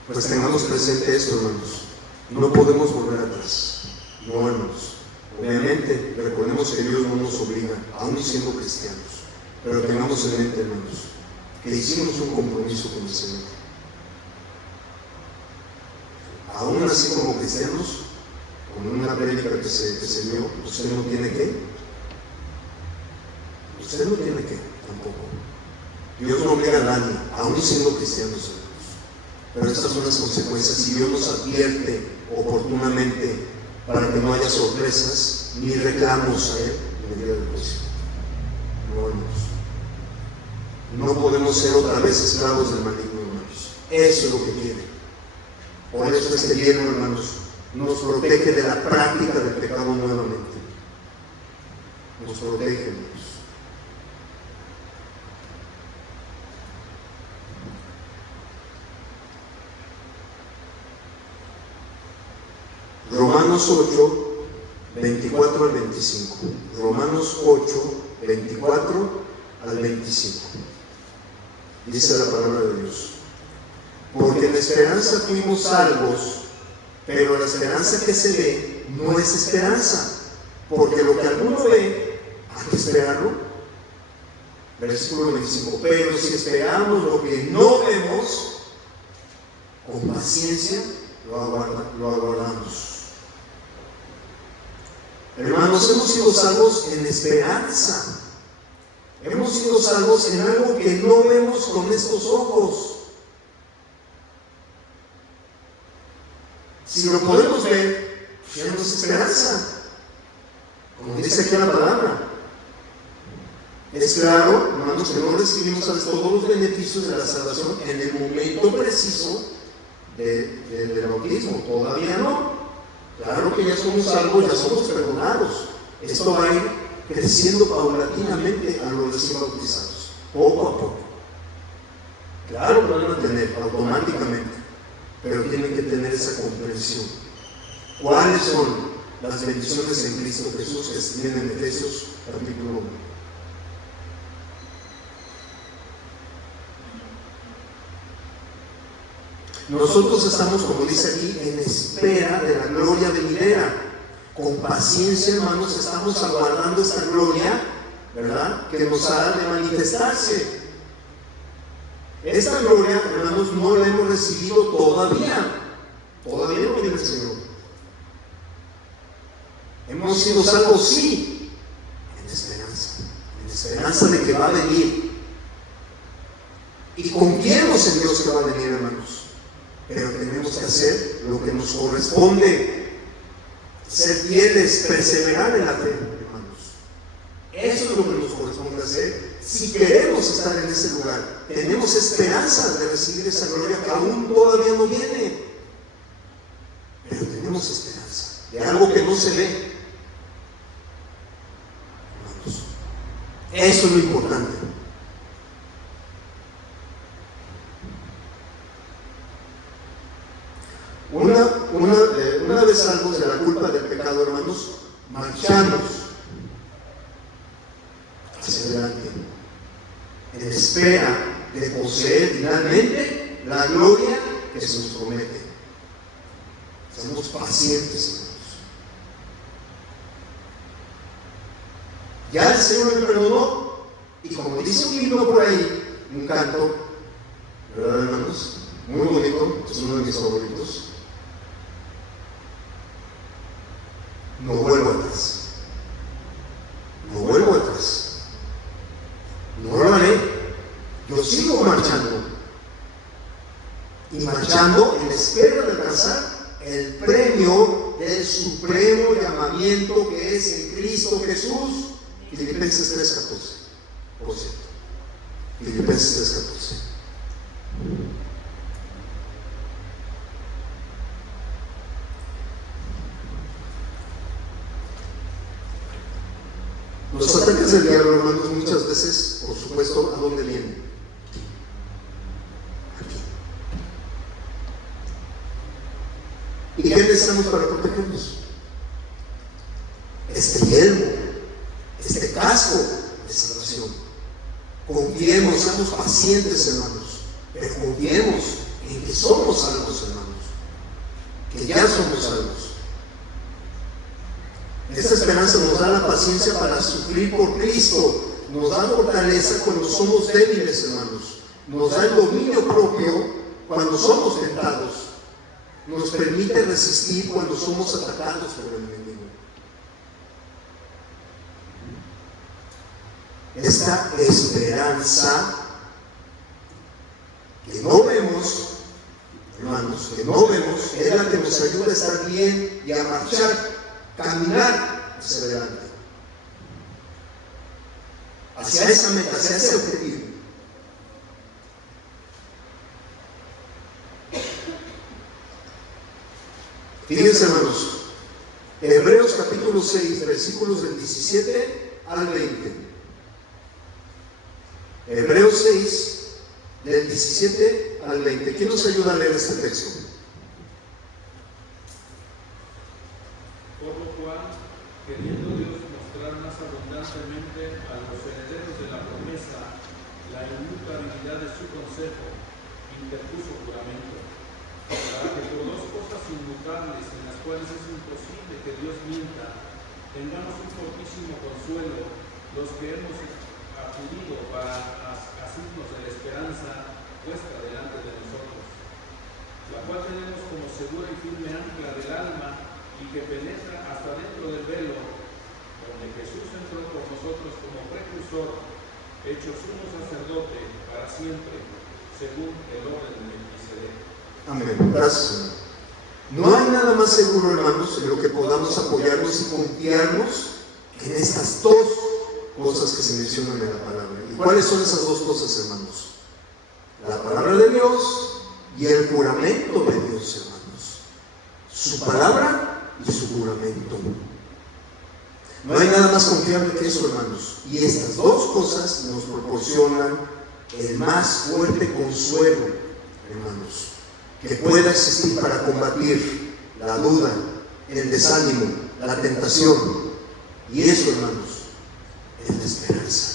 Pues tengamos presente esto, hermanos. No podemos volver atrás. No, hermanos. Obviamente, recordemos que Dios no nos obliga, aún siendo cristianos. Pero tengamos en mente, hermanos, que hicimos un compromiso con el Señor. Aún así, como cristianos, con una prédica que se dio, usted no tiene que. Usted no tiene que, tampoco. Dios no obliga a nadie, aún siendo cristianos, hermanos. Pero estas son las consecuencias, y Dios nos advierte oportunamente para que no haya sorpresas ni reclamos a Él en el día del juicio. No, hermanos. No podemos ser otra vez esclavos del maligno, hermanos. Eso es lo que quiere. Por eso este yerno, hermanos, nos protege de la práctica del pecado nuevamente. Nos protege, hermanos. Romanos 8, 24 al 25. Romanos 8, 24 al 25. Dice la palabra de Dios: porque en esperanza fuimos salvos, pero la esperanza que se ve no es esperanza, porque lo que alguno ve, hay que esperarlo. Versículo 25: pero si esperamos lo que no vemos, con paciencia lo aguardamos. Hermanos, hemos sido salvos en esperanza. Hemos sido salvos en algo que no vemos con estos ojos. Si lo podemos ver, ya no es esperanza. Como dice aquí la palabra. Es claro, hermanos, que no recibimos todos los beneficios de la salvación en el momento preciso del bautismo. Todavía no. Claro que ya somos salvos, ya somos perdonados. Esto va a ir creciendo paulatinamente a los recién bautizados, poco a poco. Claro que lo van a tener automáticamente, pero tienen que tener esa comprensión. ¿Cuáles son las bendiciones en Cristo Jesús que se tienen en Efesios capítulo 1? Nosotros estamos, como dice aquí, en espera de la gloria venidera. Con paciencia, hermanos, estamos aguardando esta gloria, ¿verdad?, que nos ha de manifestarse. Esta gloria, hermanos, no la hemos recibido todavía. Todavía no viene el Señor. Hemos sido salvos, sí, en esperanza de que va a venir. Y confiemos en Dios que va a venir, hermanos. Pero tenemos que hacer lo que nos corresponde, ser fieles, perseverar en la fe, hermanos. Eso es lo que nos corresponde hacer. Si queremos estar en ese lugar, tenemos esperanza de recibir esa gloria que aún todavía no viene, pero tenemos esperanza de algo que no se ve, hermanos. Eso es lo importante. Una vez salvos de la culpa del pecado, hermanos, marchamos hacia adelante en espera de poseer finalmente la gloria que se nos promete. Seamos pacientes, hermanos. Ya el Señor me perdonó, y como dice un himno por ahí, un canto, ¿verdad, hermanos? Muy bonito, es uno de mis favoritos. No vuelvo atrás. No vuelvo atrás. No lo haré. Yo sigo marchando. Y marchando en espera de alcanzar el premio del supremo llamamiento que es en Cristo Jesús. Filipenses 3:14. Por cierto. Filipenses 3:14. Los ataques del diablo, hermanos, muchas veces, por supuesto, ¿a dónde vienen? necesitamos para protegernos? Este yelmo, este casco de salvación. Confiemos, seamos pacientes, hermanos, pero confiemos en que somos salvos, hermanos, que ya somos salvos. Esta esperanza nos da la paciencia para sufrir por Cristo, nos da fortaleza cuando somos débiles, hermanos, nos da el dominio propio cuando somos tentados, nos permite resistir cuando somos atacados por el enemigo. Esta esperanza que no vemos, hermanos, que no vemos, es la que nos ayuda a estar bien y a marchar, caminar hacia adelante, hacia esa meta, hacia ese objetivo. Fíjense, hermanos, Hebreos capítulo 6, versículos del 17 al 20. Hebreos 6, del 17 al 20. ¿Quién nos ayuda a leer este texto? Por lo cual, queriendo Dios mostrar más abundantemente a los herederos de la promesa la inmutabilidad de su consejo, interpuso juramento, para que por dos cosas inmutables en las cuales es imposible que Dios mienta, tengamos un fortísimo consuelo los que hemos acudido para asignos de la esperanza puesta delante de nosotros, la cual tenemos como segura y firme ancla del alma y que penetra hasta dentro del velo, donde Jesús entró por nosotros como precursor, hecho sumo sacerdote para siempre, según el orden de Melquisedec. Amén. Gracias, Señor. No hay nada más seguro, hermanos, en lo que podamos apoyarnos y confiarnos en estas dos cosas que se mencionan en la palabra. ¿Y cuáles son esas dos cosas, hermanos? La palabra de Dios y el juramento de Dios, hermanos. Su palabra y su juramento. No hay nada más confiable que eso, hermanos. Y estas dos cosas nos proporcionan el más fuerte consuelo, hermanos, que pueda existir para combatir la duda, el desánimo, la tentación. Y eso, hermanos, es la esperanza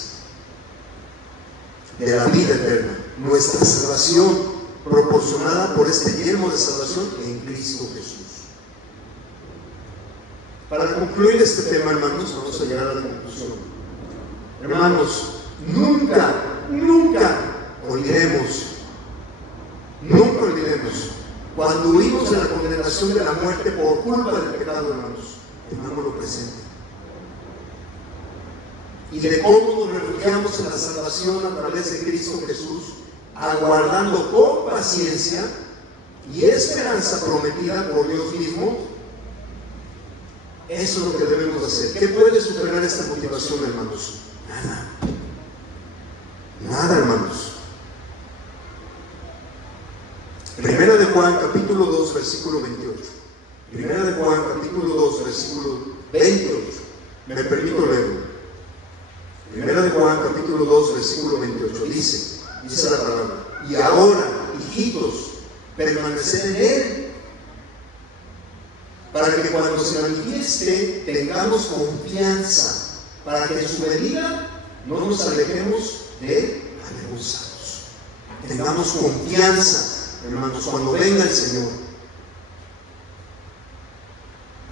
de la vida eterna, nuestra salvación proporcionada por este yelmo de salvación en Cristo Jesús. Para concluir este tema, hermanos, vamos a llegar a la conclusión. Hermanos, nunca olvidemos cuando huimos de la condenación de la muerte por culpa del pecado, hermanos, tengámoslo presente. Y de cómo nos refugiamos en la salvación a través de Cristo Jesús, aguardando con paciencia y esperanza prometida por Dios mismo. Eso es lo que debemos hacer. ¿Qué puede superar esta motivación, hermanos? Nada, hermanos. Primera de Juan, capítulo 2, versículo 28. Primera de Juan, capítulo 2, versículo 28. Me permito leerlo. Primera de Juan, capítulo 2, versículo 28, dice la palabra: y ahora, hijitos, permaneced en Él, para que cuando se manifieste tengamos confianza, para que en su venida no nos alejemos de Él avergonzados. Tengamos confianza, hermanos, cuando venga el Señor.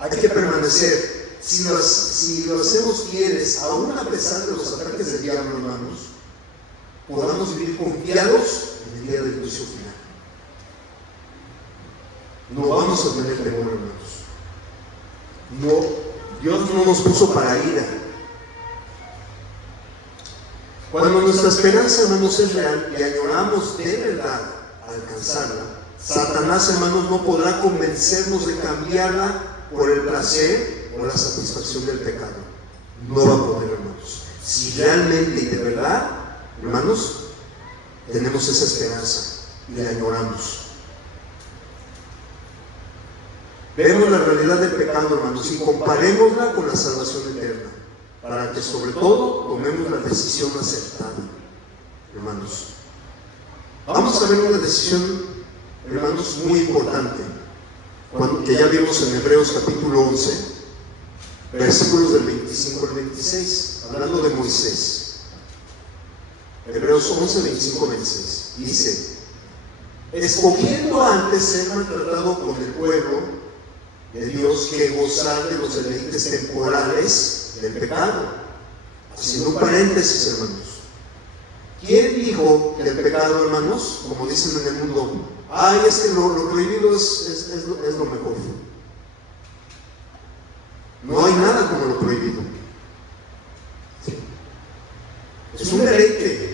Hay que permanecer. Si lo hacemos fieles, aún a pesar de los ataques del diablo, hermanos, podamos vivir confiados en el día del juicio final. No vamos a tener temor, hermanos. No, Dios no nos puso para ira. Cuando nuestra esperanza, hermanos, es real y añoramos de verdad alcanzarla, Satanás, hermanos, no podrá convencernos de cambiarla por el placer o la satisfacción del pecado. No va a poder, hermanos. Si realmente y de verdad, hermanos, tenemos esa esperanza y la añoramos. Vemos la realidad del pecado, hermanos, y comparémosla con la salvación eterna, para que sobre todo tomemos la decisión acertada, hermanos. Vamos a ver una decisión, hermanos, muy importante. que ya vimos en Hebreos capítulo 11, versículos del 25 al 26, hablando de Moisés. Hebreos 11, 25, 26, dice: escogiendo antes ser maltratado con el pueblo de Dios que gozar de los deleites temporales del pecado. Haciendo un paréntesis, hermanos. ¿Quién dijo que el pecado, hermanos, como dicen en el mundo, ay, es que lo prohibido es lo mejor? No hay nada como lo prohibido. Es un deleite.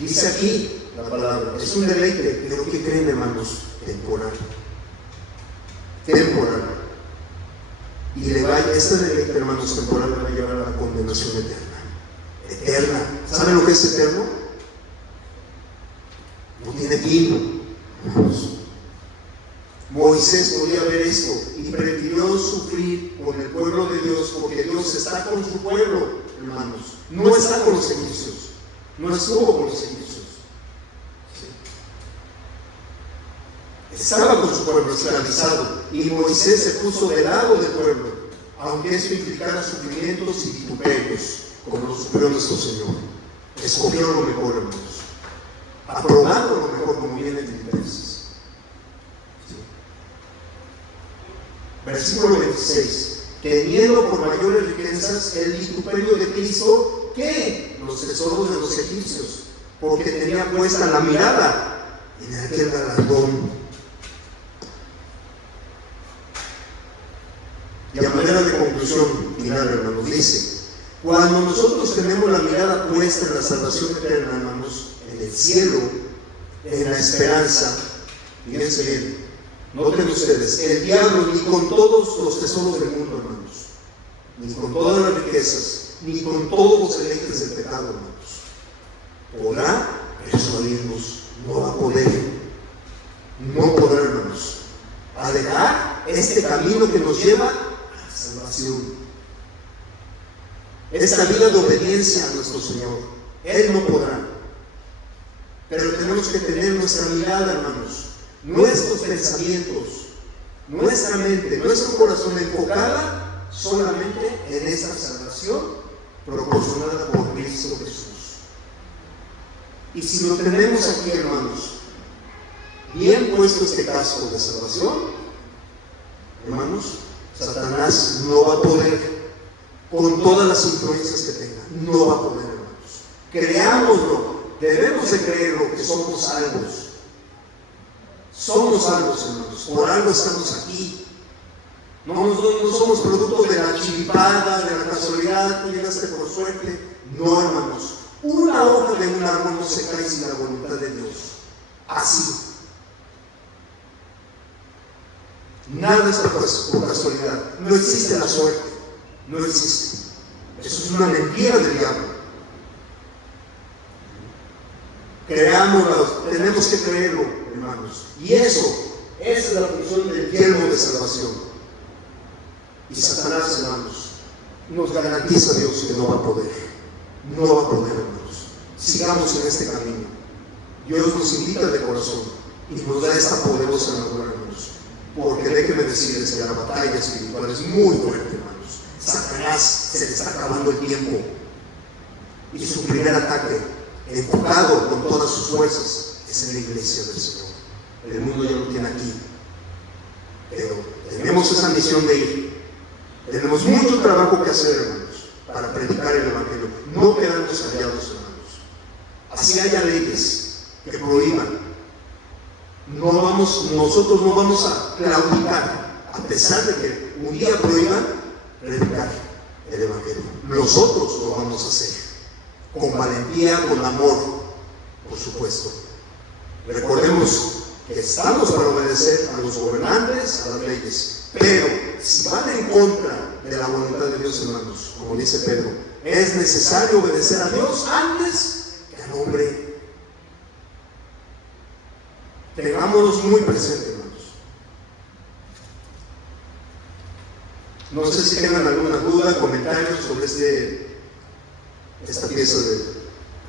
Dice aquí la palabra, es un deleite, pero ¿qué creen, hermanos? Temporal. Temporal. Y este deleite, hermanos, temporal le va a llevar a la condenación eterna. Eterna. ¿Saben lo que es eterno? No tiene fin, hermanos. Moisés podía ver esto y prefirió sufrir con el pueblo de Dios, porque Dios está con su pueblo, hermanos. No está con los egipcios. No estuvo con los egipcios. Estaba con su pueblo esclavizado y Moisés se puso del lado del pueblo, aunque eso implicara sufrimientos y vituperios, como lo sufrió nuestro Señor. Escogió lo mejor, hermanos. Aprobando lo mejor, como viene en Filipenses. Versículo 26. Teniendo por mayores riquezas el vituperio de Cristo que los tesoros de los egipcios, porque tenía puesta la mirada en aquel galardón. Y a manera de conclusión final, hermanos, dice: cuando nosotros tenemos la mirada puesta en la salvación eterna, hermanos, en el cielo, en la esperanza, fíjense bien, noten ustedes, el diablo ni con todos los tesoros del mundo, hermanos, ni con todas las riquezas, ni con todos los deleites del pecado, hermanos, podrá persuadirnos. No va a poder. No podrá, hermanos, alejar este camino que nos lleva a la salvación, esta vida de obediencia a nuestro Señor. Él no podrá. Pero tenemos que tener nuestra mirada, hermanos, nuestros pensamientos, nuestra mente, nuestro corazón enfocada solamente en esta salvación proporcionada por Cristo Jesús. Y si lo tenemos aquí, hermanos, bien puesto este casco de salvación, hermanos, Satanás no va a poder, con todas las influencias que tenga, no va a poder, hermanos. Creámoslo, debemos de creerlo, que somos salvos. Somos salvos, hermanos, por algo estamos aquí. No somos producto de la chiripada, de la casualidad, tú llegaste por suerte. No, hermanos, una hoja de un árbol no se cae sin la voluntad de Dios. Así. Nada es por casualidad. No existe la suerte. No existe. Eso es una mentira del diablo. Creámoslo, tenemos que creerlo, hermanos. Y esa es la función del yelmo de salvación. Y Satanás, hermanos, nos garantiza a Dios que no va a poder. No va a poder, hermanos. Sigamos en este camino. Dios nos invita de corazón y nos da esta poderosa armadura, hermanos. Porque déjenme decirles que la batalla espiritual es muy fuerte, hermanos. Satanás se le está acabando el tiempo. Y su primer ataque, enfocado con todas sus fuerzas, es en la iglesia del Señor. El mundo ya lo tiene aquí. Pero tenemos esa misión de ir. Tenemos mucho trabajo que hacer, hermanos, para predicar el Evangelio. No quedarnos callados, hermanos. Así haya leyes que prohíban. Nosotros no vamos a claudicar, a pesar de que un día prohíban predicar el Evangelio. Nosotros lo vamos a hacer, con valentía, con amor, por supuesto. Recordemos que estamos para obedecer a los gobernantes, a las leyes, pero si van en contra de la voluntad de Dios, hermanos, como dice Pedro, es necesario obedecer a Dios antes que al hombre. Tengámonos muy presentes, hermanos. No sé si tengan alguna duda, comentarios sobre esta pieza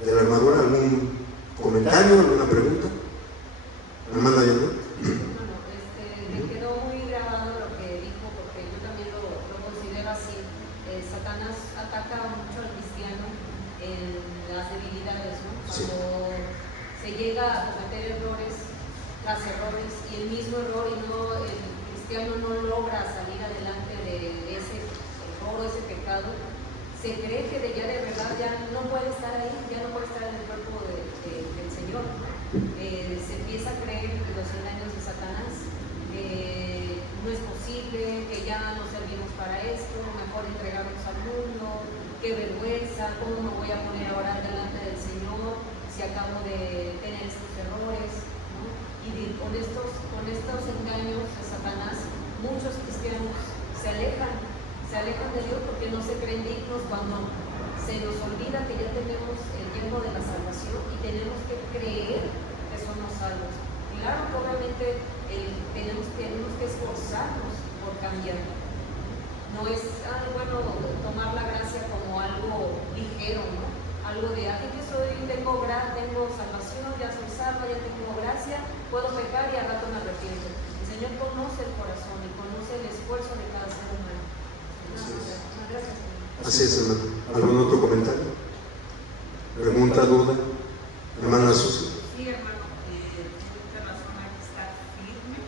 de la armadura, algún comentario, alguna pregunta. Hermana Yana. Me quedó muy errores, ¿no? Sí. Cuando se llega a cometer errores tras errores y el mismo error y no, el cristiano no logra salir adelante de ese error o ese pecado, se cree que ya de verdad ya no puede estar ahí, ya no puede estar en el cuerpo del Señor. Se empieza a creer los engaños de Satanás, que no es posible, que ya no servimos para esto, mejor entregarnos al mundo, qué vergüenza, cómo me voy a poner ahora delante del Señor si acabo de tener estos errores, ¿no? Y con estos engaños de Satanás, muchos cristianos se alejan de Dios porque no se creen dignos, cuando se nos olvida que ya tenemos el yermo de la salvación y tenemos que creer que somos salvos. Claro que obviamente tenemos que esforzarnos por cambiar. No es, tomar la gracia como algo ligero, ¿no? Algo de, aquí que soy, tengo salvación, ya soy salva, ya tengo gracia, puedo pecar y al rato me arrepiento. El Señor conoce el corazón y conoce el esfuerzo de cada ser humano. Gracias. Así es, hermano. ¿Algún otro comentario? ¿Pregunta, duda? Hermana Susi. Sí, hermano, tiene mucha razón, hay que estar firme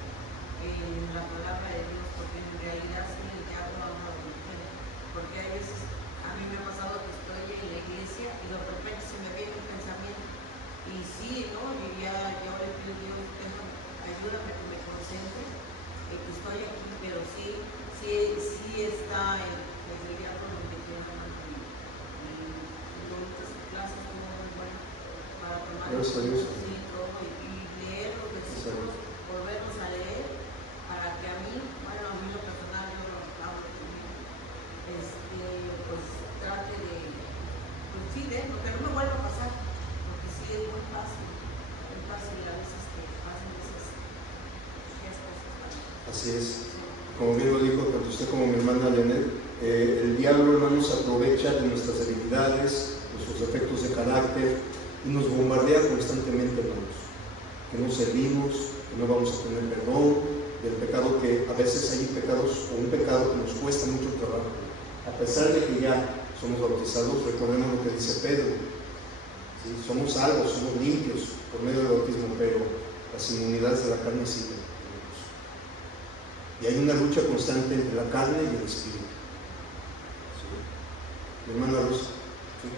en la palabra de Dios, porque en realidad sí el diablo a uno lo tiene. Porque hay veces, a mí me ha pasado que estoy en la iglesia y de repente se me viene un pensamiento. Y sí, ¿no? Yo le pido a Dios, ayúdame que me concentre, que estoy aquí, pero sí está el diablo lo metió en la mano. Y bonitas clases muy buenas para tomar Gracias a Dios. y todo, y leer los versículos, volverlos a leer, para que a mí lo personal, yo lo hablo conmigo, pues trate de, pues sí, porque no me vuelva a pasar, porque sí es muy fácil a veces que pasen esas cosas. Así es. Como bien lo dijo tanto usted como mi hermana Leonel, el diablo, hermanos, aprovecha de nuestras debilidades, nuestros defectos de carácter y nos bombardea constantemente, hermanos. Que no servimos, que no vamos a tener perdón, del pecado, que a veces hay pecados o un pecado que nos cuesta mucho trabajo. A pesar de que ya somos bautizados, recordemos lo que dice Pedro. ¿Sí? Somos salvos, somos limpios por medio del bautismo, pero las inmunidades de la carne siguen. Y hay una lucha constante entre la carne y el espíritu. ¿Sí? Mi hermana Rosa. ¿Sí?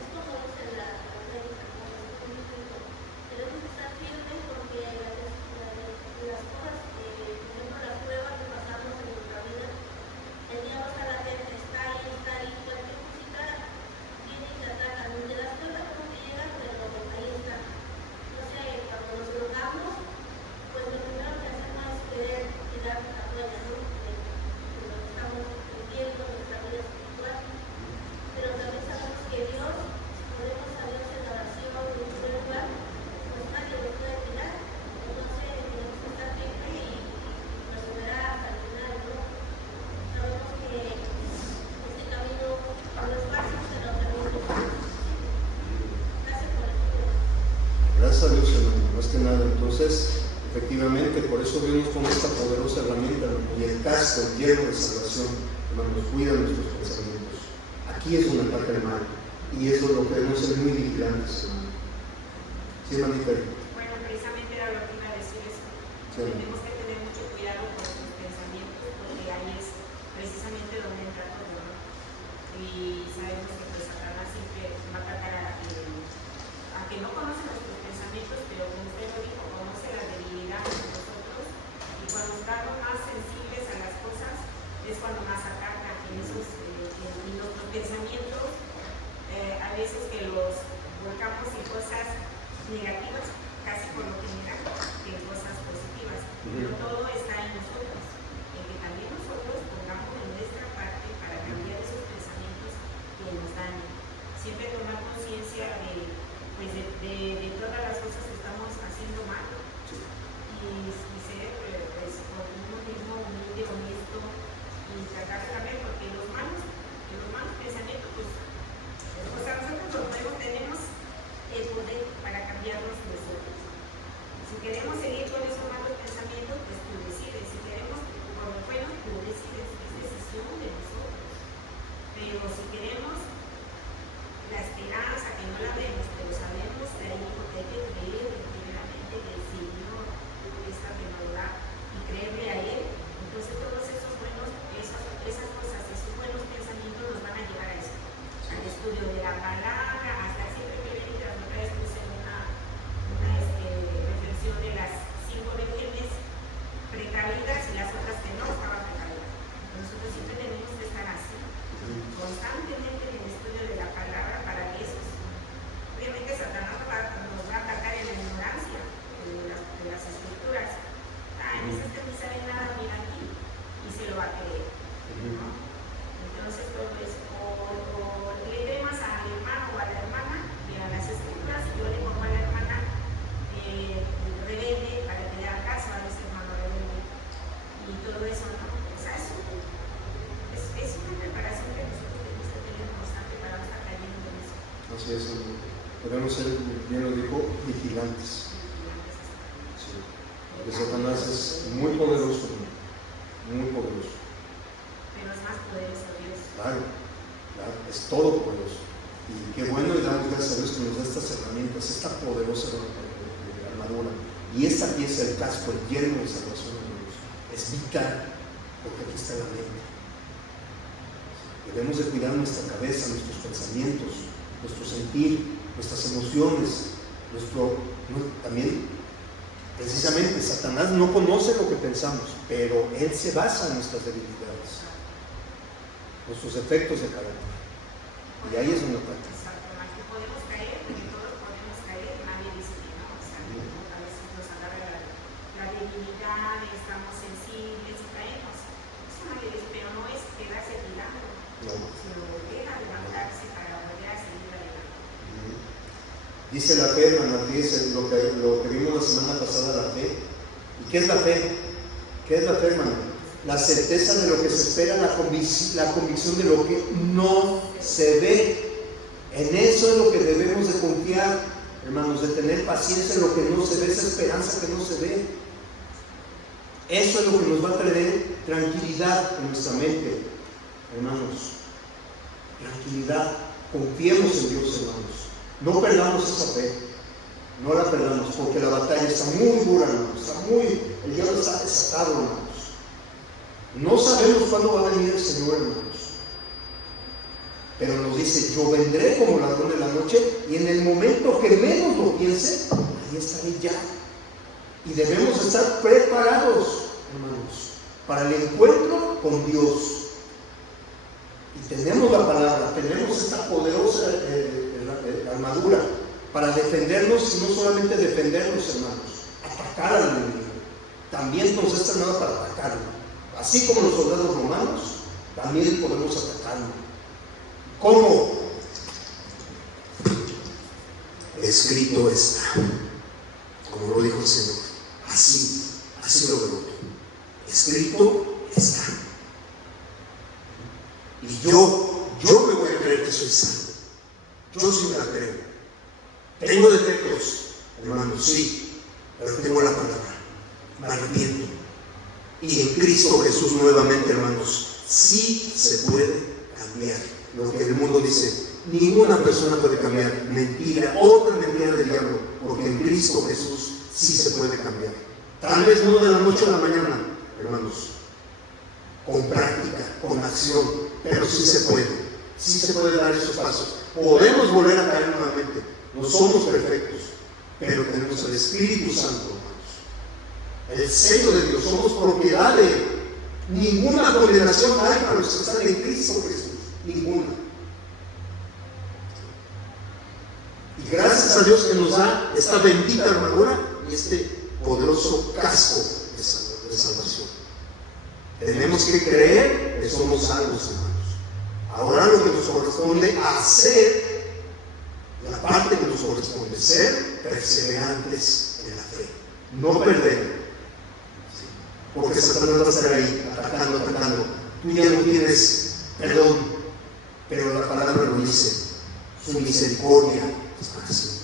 Gracias a Dios, hermano, más que nada. Entonces, efectivamente, por eso Dios nos pone esta poderosa herramienta, y el casco, el hierro de salvación, hermano, nos cuida nuestros pensamientos. Aquí es donde ataca el mal, y eso es lo que debemos ser muy vigilantes, hermano. ¿Sí, hermanita? Bueno, precisamente era lo que iba a decir eso. Sí. Tenemos que tener mucho cuidado con nuestros pensamientos, porque ahí es precisamente donde entra todo, ¿no? Y sabemos que pues Satanás siempre va a atacar a que no conoce nuestros pensamientos, pero como usted lo dijo, conoce la debilidad de nosotros, y cuando estamos más sensibles a las cosas es cuando más atacan en nuestros pensamientos. A veces que los volcamos en cosas negativas, casi por lo general, que en cosas positivas. Pero todo está en nosotros, en que también nosotros pongamos en nuestra parte para cambiar esos pensamientos que nos dañan. Siempre tomar conciencia de todas las cosas que estamos haciendo mal, y ser por uno mismo humilde, honesto, y tratar de cambiar, porque los malos pensamientos, pues nosotros tenemos el poder para cambiarlos nosotros. Si queremos seguir con esos malos pensamientos, pues tú decides. Si queremos por lo bueno, tú decides. Es decisión de nosotros. Pero si queremos la esperanza, que no la vemos, pero sabemos de debemos ser, bien lo dijo, vigilantes. Sí. Porque Satanás es muy poderoso, muy poderoso. Pero es más poderoso Dios. Claro, claro, es todopoderoso. Y qué bueno, y damos gracias a Dios que nos da estas herramientas, esta poderosa armadura. Y esta pieza del casco, el yelmo de salvación de Dios, es vital, porque aquí está la mente. Debemos de cuidar nuestra cabeza, nuestros pensamientos, nuestro sentir, nuestras emociones, también, precisamente, Satanás no conoce lo que pensamos, pero él se basa en nuestras debilidades, nuestros defectos de carácter. Y ahí es donde ataca. Exacto, aquí podemos caer, porque todos podemos caer, nadie dice que no. O sea, a veces nos agarra la debilidad, estamos sensibles y caemos. Eso nadie dice, pero no es quedarse tirando, sino volver a levantarse para volver a seguir adelante. Dice la fe, hermano, dice lo que vimos la semana pasada, la fe. ¿Y qué es la fe? ¿Qué es la fe, hermano? La certeza de lo que se espera, la convicción de lo que no se ve. En eso es lo que debemos de confiar, hermanos, de tener paciencia en lo que no se ve, esa esperanza que no se ve. Eso es lo que nos va a traer tranquilidad en nuestra mente, hermanos. Tranquilidad. Confiemos en Dios, hermanos. No perdamos esa fe. No la perdamos, porque la batalla está muy dura, hermanos. El diablo está desatado, hermanos. No sabemos cuándo va a venir el Señor, hermanos. Pero nos dice, yo vendré como ladrón de la noche, y en el momento que menos lo piense, ahí estaré ya. Y debemos estar preparados, hermanos, para el encuentro con Dios. Y tenemos la palabra, tenemos esta poderosa armadura para defendernos, y no solamente defendernos, hermanos, atacar al enemigo. También nos está armado para atacarlo. Así como los soldados romanos, también podemos atacarlo. ¿Cómo? Escrito está, como lo dijo el Señor. Así lo veo. Escrito está. Y yo me voy a creer que soy santo. Yo sí me la creo. Tengo defectos, hermanos, sí, pero tengo la palabra. Me arrepiento. Y en Cristo Jesús nuevamente, hermanos, sí se puede cambiar. Lo que el mundo dice, ninguna persona puede cambiar. Mentira, otra mentira del diablo, porque en Cristo Jesús sí se puede cambiar. Tal vez no de la noche a la mañana, hermanos, con práctica, con acción, pero sí se puede dar esos pasos. Podemos volver a caer nuevamente. No somos perfectos, pero tenemos el Espíritu Santo, el sello de Dios, somos propiedad de Él. Ninguna condenación hay para los que están en Cristo Jesús, ninguna. Y gracias a Dios que nos da esta bendita armadura y este poderoso casco de salvación. Tenemos que creer que somos salvos, hermanos. Ahora lo que nos corresponde hacer, la parte que nos corresponde, ser perseverantes en la fe, no perder. Porque Satanás va a estar ahí atacando. Tú ya no tienes perdón, pero la palabra lo dice, su misericordia es para siempre.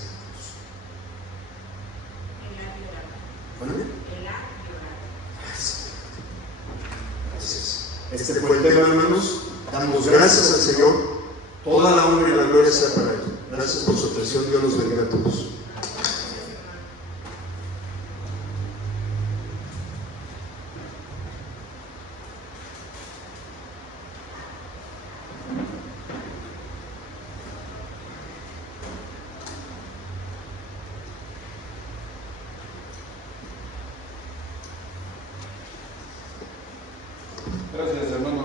Gracias. Este fue el tema, hermanos. Damos gracias al Señor. Toda la honra y la gloria sea para Él. Gracias por su atención. Dios los bendiga a todos. Gracias, hermano.